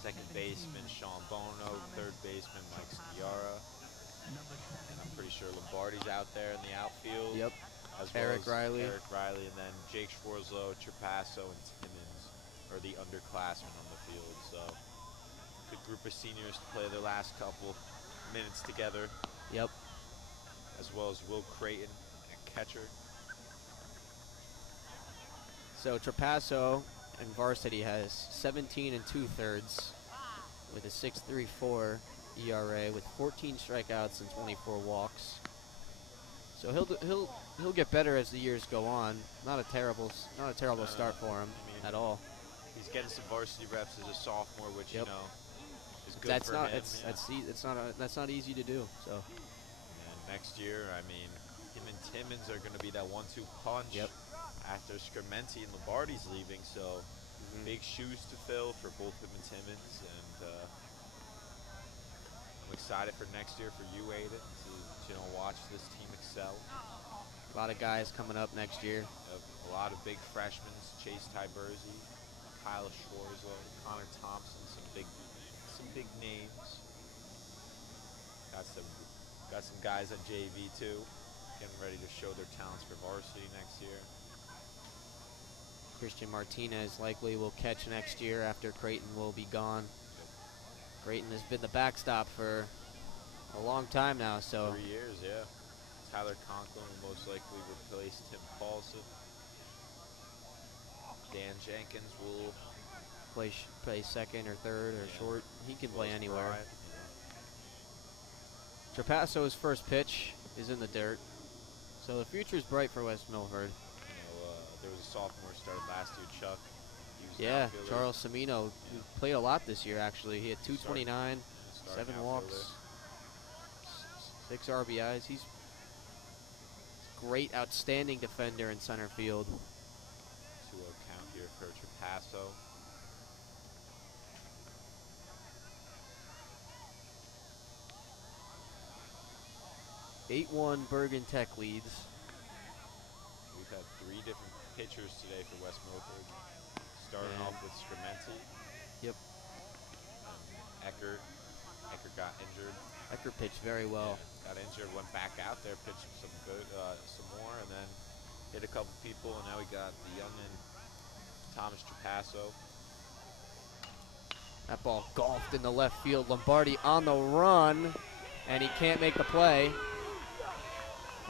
Second baseman, Sean Bono. Third baseman, Mike Skiara. And I'm pretty sure Lombardi's out there in the outfield. Yep. As well Eric as Riley. Eric Riley, and then Jake Schwarzlo, Trapasso, and Timmons are the underclassmen on the field. So, good group of seniors to play their last couple minutes together. Yep. As well as Will Creighton, a catcher. So Trapasso in varsity has 17 2/3 with a 6.34 ERA with 14 strikeouts and 24 walks. So he'll get better as the years go on. Not a terrible start for him at all. He's getting some varsity reps as a sophomore, which Yep. is good for him. That's not easy to do. So and next year, him and Timmons are going to be that 1-2 punch. Yep. After Scrimenti and Lombardi's leaving, so big shoes to fill for both him and Timmons, and I'm excited for next year for you, Aiden, to watch this team excel. A lot of guys coming up next year. A lot of big freshmen: Chase Tyberzi, Kyle Schwarzo, Connor Thompson, some big names. Got some guys at JV too, getting ready to show their talents for varsity next year. Christian Martinez likely will catch next year after Creighton will be gone. Creighton has been the backstop for a long time now, so 3 years, yeah. Tyler Conklin will most likely replace Tim Paulson. Dan Jenkins will play second or third or short. He can play anywhere. Bryan. Trapasso's first pitch is in the dirt, so the future's bright for West Milford. There was a sophomore started last year, Chuck. He was an Yeah, outfielder. Charles Semino, who played a lot this year actually. He had 229, Starting 7 outfielder. walks, 6 RBIs. He's great, outstanding defender in center field. 2-0 count here for Trapasso. (8-1) Bergen Tech leads. We've had 3 different pitchers today for West Milford. Starting off with Scrimenti. Yep. Eckert got injured. Eckert pitched very well. Got injured, went back out there, pitched some more, and then hit a couple people, and now we got the youngin Thomas Trapasso. That ball golfed in the left field. Lombardi on the run, and he can't make the play.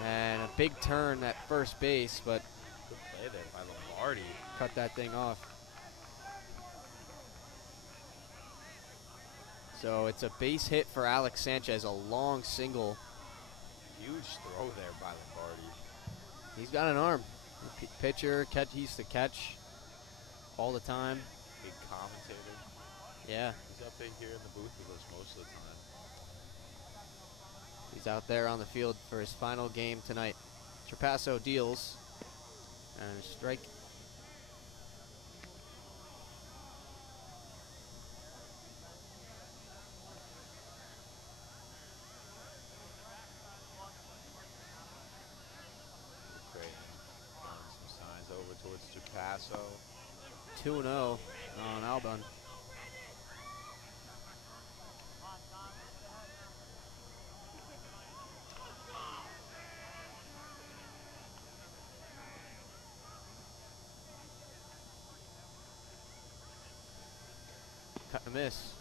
And a big turn at first base, but Good play there by Lombardi. cut that thing off. So it's a base hit for Alex Sanchez, a long single. Huge throw there by Lombardi. He's got an arm. Pitcher, he used to catch all the time. Big commentator. Yeah, He's up in here in the booth with us most of the time. he's out there on the field for his final game tonight. Trapasso deals, and a strike. Great. Throwing some signs over towards Trapasso. 2-0 on Albon. Cut and miss.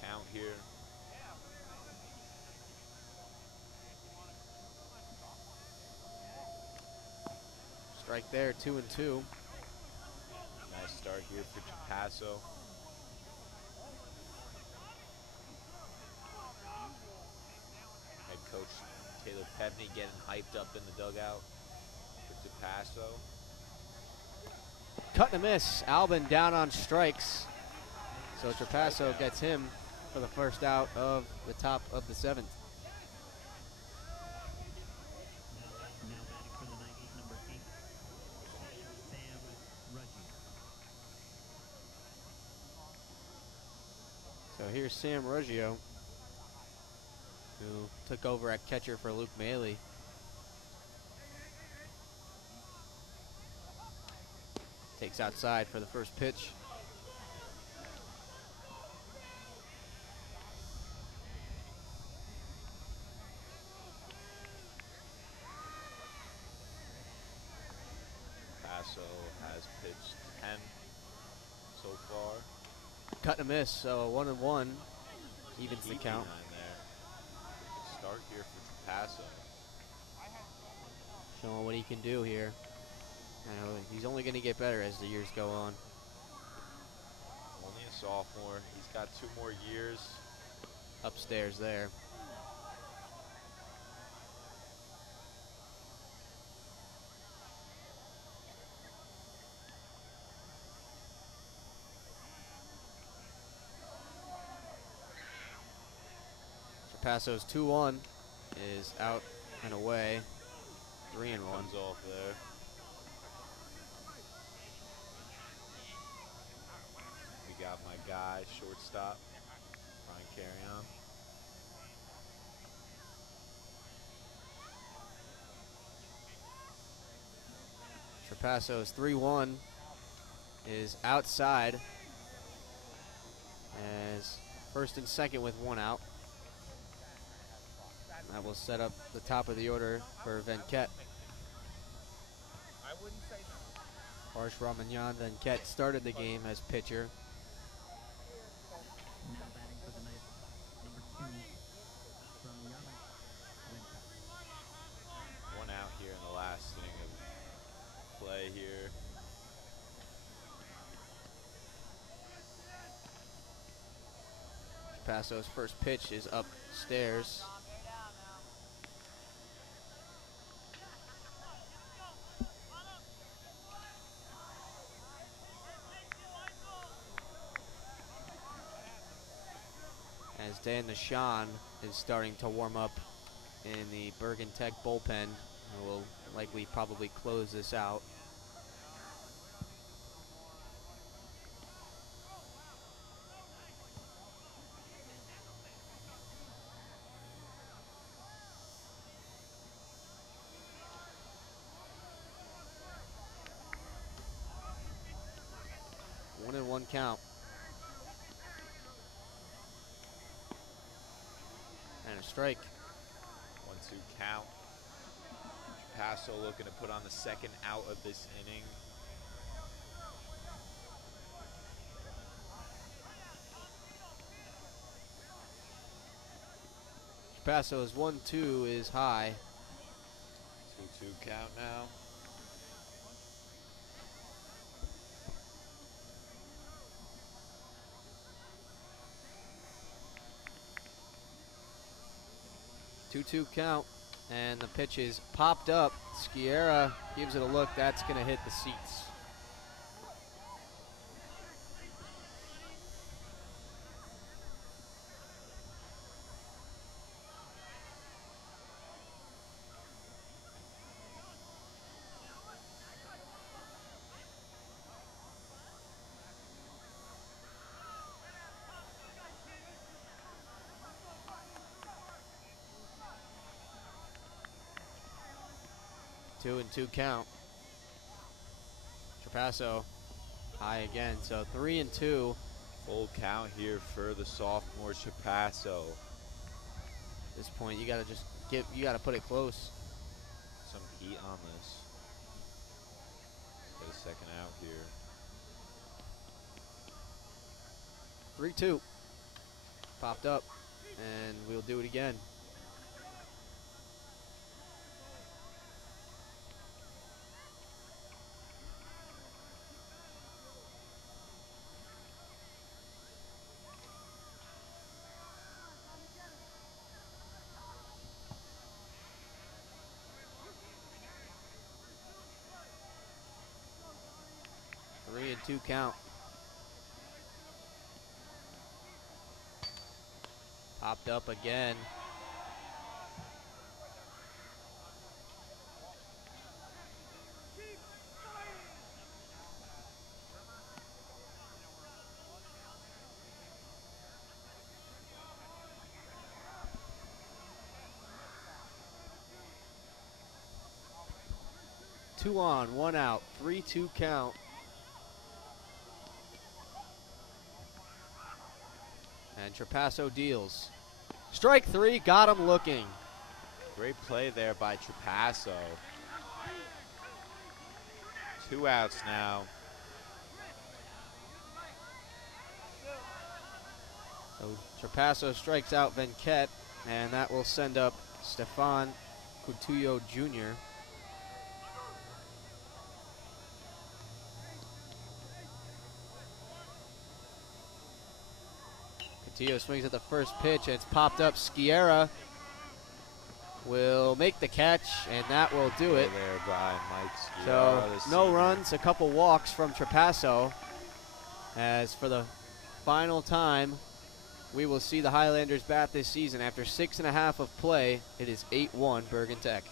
Count here. Strike there, 2-2. Nice start here for Trapasso. Head coach Taylor Pevney getting hyped up in the dugout for Trapasso. Cut and a miss. Albon down on strikes. So Trapasso gets him for the first out of the top of the 7th. Now batting for the night, number 8, Sam Ruggie. So here's Sam Ruggio, who took over at catcher for Luke Maley. Takes outside for the first pitch. Trapasso has pitched 10 so far. Cut and a miss, so 1-1 evens the Deep count. behind there. Good start here for Trapasso. Showing what he can do here. He's only going to get better as the years go on. Only a sophomore. He's got 2 more years. Upstairs there. Trapasso's 2-1 is out and away. 3-1. Comes off there. We got my guy, shortstop, Brian Carrion. Trapasso's 3-1 is outside as first and second with 1 out. That will set up the top of the order for Venket. I wouldn't say no. Harsh Ramanyan Venket started the game as pitcher. Now batting for the night, number 2 from Yana. 1 out here in the last inning of play here. Trapasso's first pitch is upstairs. As Dan Nishan is starting to warm up in the Bergen Tech bullpen, and will likely probably close this out. One and one count. And a strike. 1-2 count. Trapasso looking to put on the second out of this inning. Trapasso's 1-2 is high. 2-2 count now. Two count, and the pitch is popped up. Sciarra gives it a look. That's going to hit the seats. Two and 2 count. Trapasso high again, so 3 and 2. Full count here for the sophomore Trapasso. At this point, you gotta just you gotta put it close. Some heat on this. Get a second out here. 3-2. Popped up, and we'll do it again. Three and 2 count. Popped up again. Two on, 1 out, 3-2 count. And Trapasso deals. Strike 3, got him looking. Great play there by Trapasso. 2 outs now. So Trapasso strikes out Venket, and that will send up Stefan Coutillo Jr. Coutillo swings at the first pitch, and it's popped up. Sciarra will make the catch, and that will do it. There by Mike So Sciarra, no runs, a couple walks from Trapasso, as for the final time we will see the Highlanders bat this season. After 6.5 of play, it is 8-1 Bergen Tech.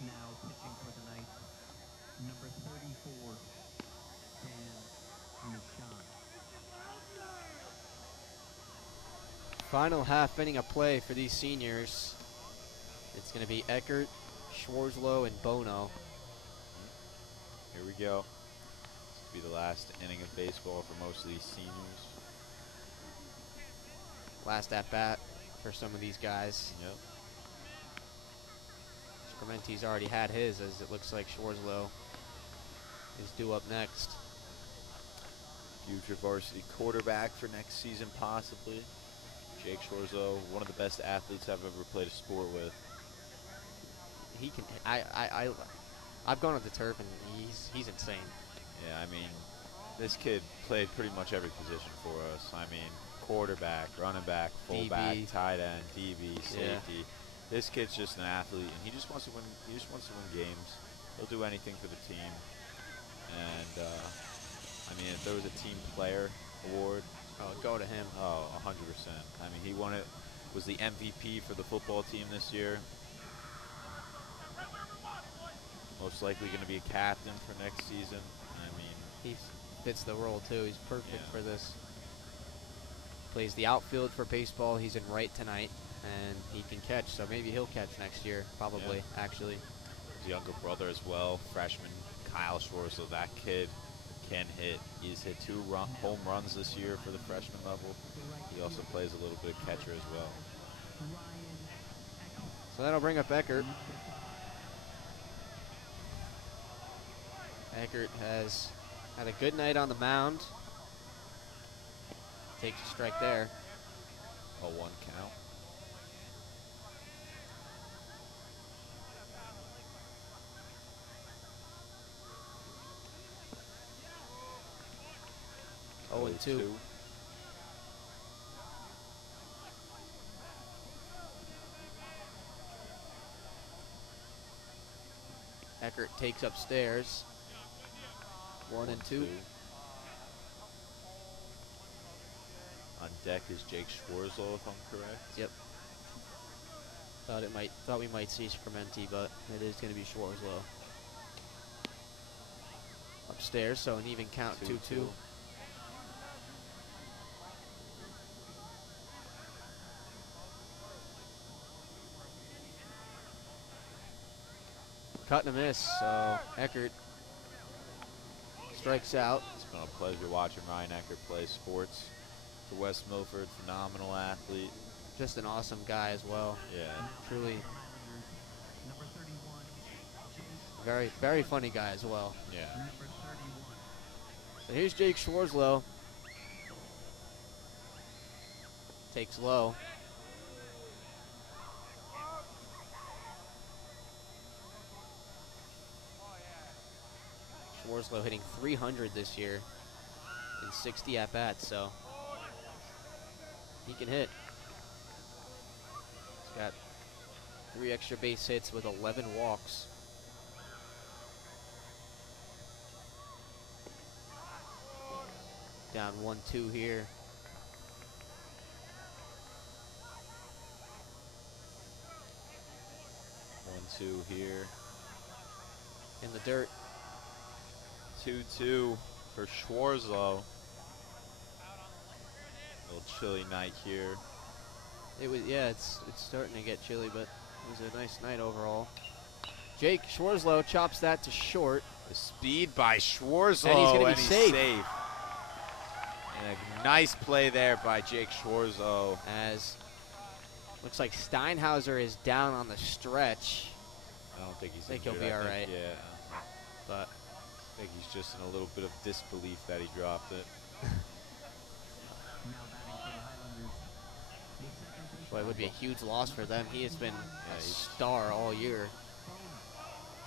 Now pitching for the night, number 34, Dan Michon. Final half inning of play for these seniors. It's going to be Eckert, Schwarzlow, and Bono. Here we go. This will be the last inning of baseball for most of these seniors. Last at bat for some of these guys. Yep. Scramenti's already had his, as it looks like Schwarzlow is due up next. Future varsity quarterback for next season, possibly. Jake Schwarzlow, one of the best athletes I've ever played a sport with. He can. I've gone on the turf and he's insane. Yeah, I mean, this kid played pretty much every position for us. I mean, quarterback, running back, fullback, DB. tight end, DB, safety. Yeah. This kid's just an athlete, and he just wants to win. He just wants to win games. He'll do anything for the team. And I mean, if there was a team player award, Oh, go to him. oh, 100%. I mean, he won it. Was the MVP for the football team this year. Most likely going to be a captain for next season. I mean, He fits the role too. He's perfect Yeah. for this. Plays the outfield for baseball. He's in right tonight, and he can catch. So maybe he'll catch next year. Probably, actually. his younger brother as well, freshman Kyle Schwarzlow. That kid can hit. He's hit 2 home runs this year for the freshman level. He also plays a little bit of catcher as well. So that'll bring up Eckert. Eckert has had a good night on the mound. Takes a strike there. A 1 count. Oh, and 2. Eckert takes upstairs. 1 and 2. On deck is Jake Schwarzlow, if I'm correct. Yep. Thought we might see Scramenti, but it is going to be Schwarzlow. Upstairs, so an even count, 2-2. Cut and a miss, so Eckert strikes out. It's been a pleasure watching Ryan Eckert play sports for West Milford. Phenomenal athlete. Just an awesome guy as well. Yeah. Truly. Very, very funny guy as well. Yeah. So here's Jake Schwarzlow. Takes low. Schwarzlow hitting 300 this year in 60 at-bats, so he can hit. He's got 3 extra base hits with 11 walks. Down 1-2 here. One, two here. In the dirt. 2-2 for Schwarzlow. Little chilly night here. It was, yeah, it's starting to get chilly, but it was a nice night overall. Jake Schwarzlow chops that to short. The speed by Schwarzlow, And he's gonna be and he's safe. And a nice play there by Jake Schwarzlow. As looks like Steinhauser is down on the stretch. I don't think he's I think he'll injured. be I all think- right. Yeah. But I think he's just in a little bit of disbelief that he dropped it. boy, it would be a huge loss for them. He has been a he's- star all year.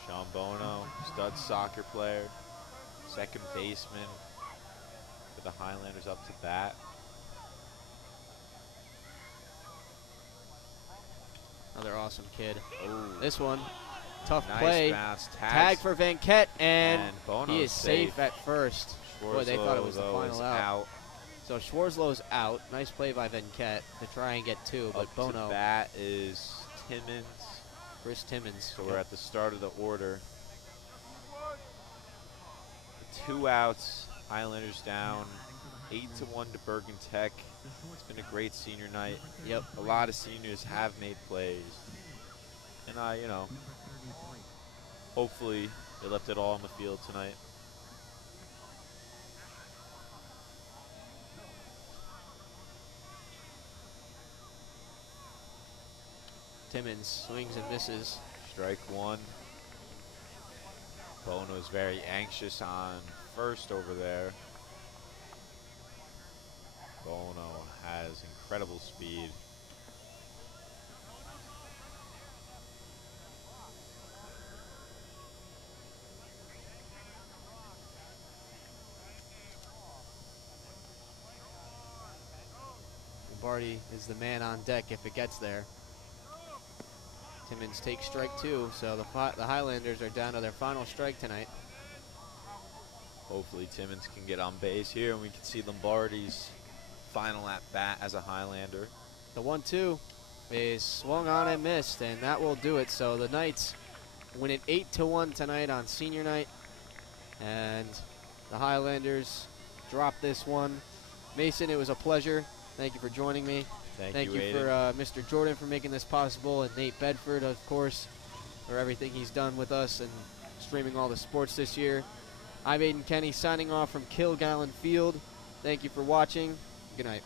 Sean Bono, stud soccer player, second baseman for the Highlanders up to bat. Another awesome kid. Oh, This one, tough nice play. bounce. Tag for Venket, and Bono's he is safe at first. Boy, they thought it was the Schwarzlow, though, final is out. So Schwarzlow's out. Nice play by Venket to try and get two, but Up Bono, to bat is Timmins. Chris Timmins. So we're at the start of the order. 2 outs. Highlanders down 8-1 to Bergen Tech. It's been a great senior night. Yep. A lot of seniors have made plays. And you know, hopefully they left it all on the field tonight. Timmins swings and misses. Strike one. Bono is very anxious on first over there. Bono has incredible speed. Lombardi is the man on deck if it gets there. Timmins takes strike two, so the Highlanders are down to their final strike tonight. Hopefully Timmins can get on base here and we can see Lombardi's final at bat as a Highlander. The 1-2 is swung on and missed, and that will do it. So the Knights win it 8-1 tonight on senior night, and the Highlanders drop this one. Mason, it was a pleasure. Thank you for joining me. Thank you, for Aiden. Mr. Jordan for making this possible, and Nate Bedford, of course, for everything he's done with us and streaming all the sports this year. I'm Aiden Kenny signing off from Kilgallen Field. Thank you for watching. Good night.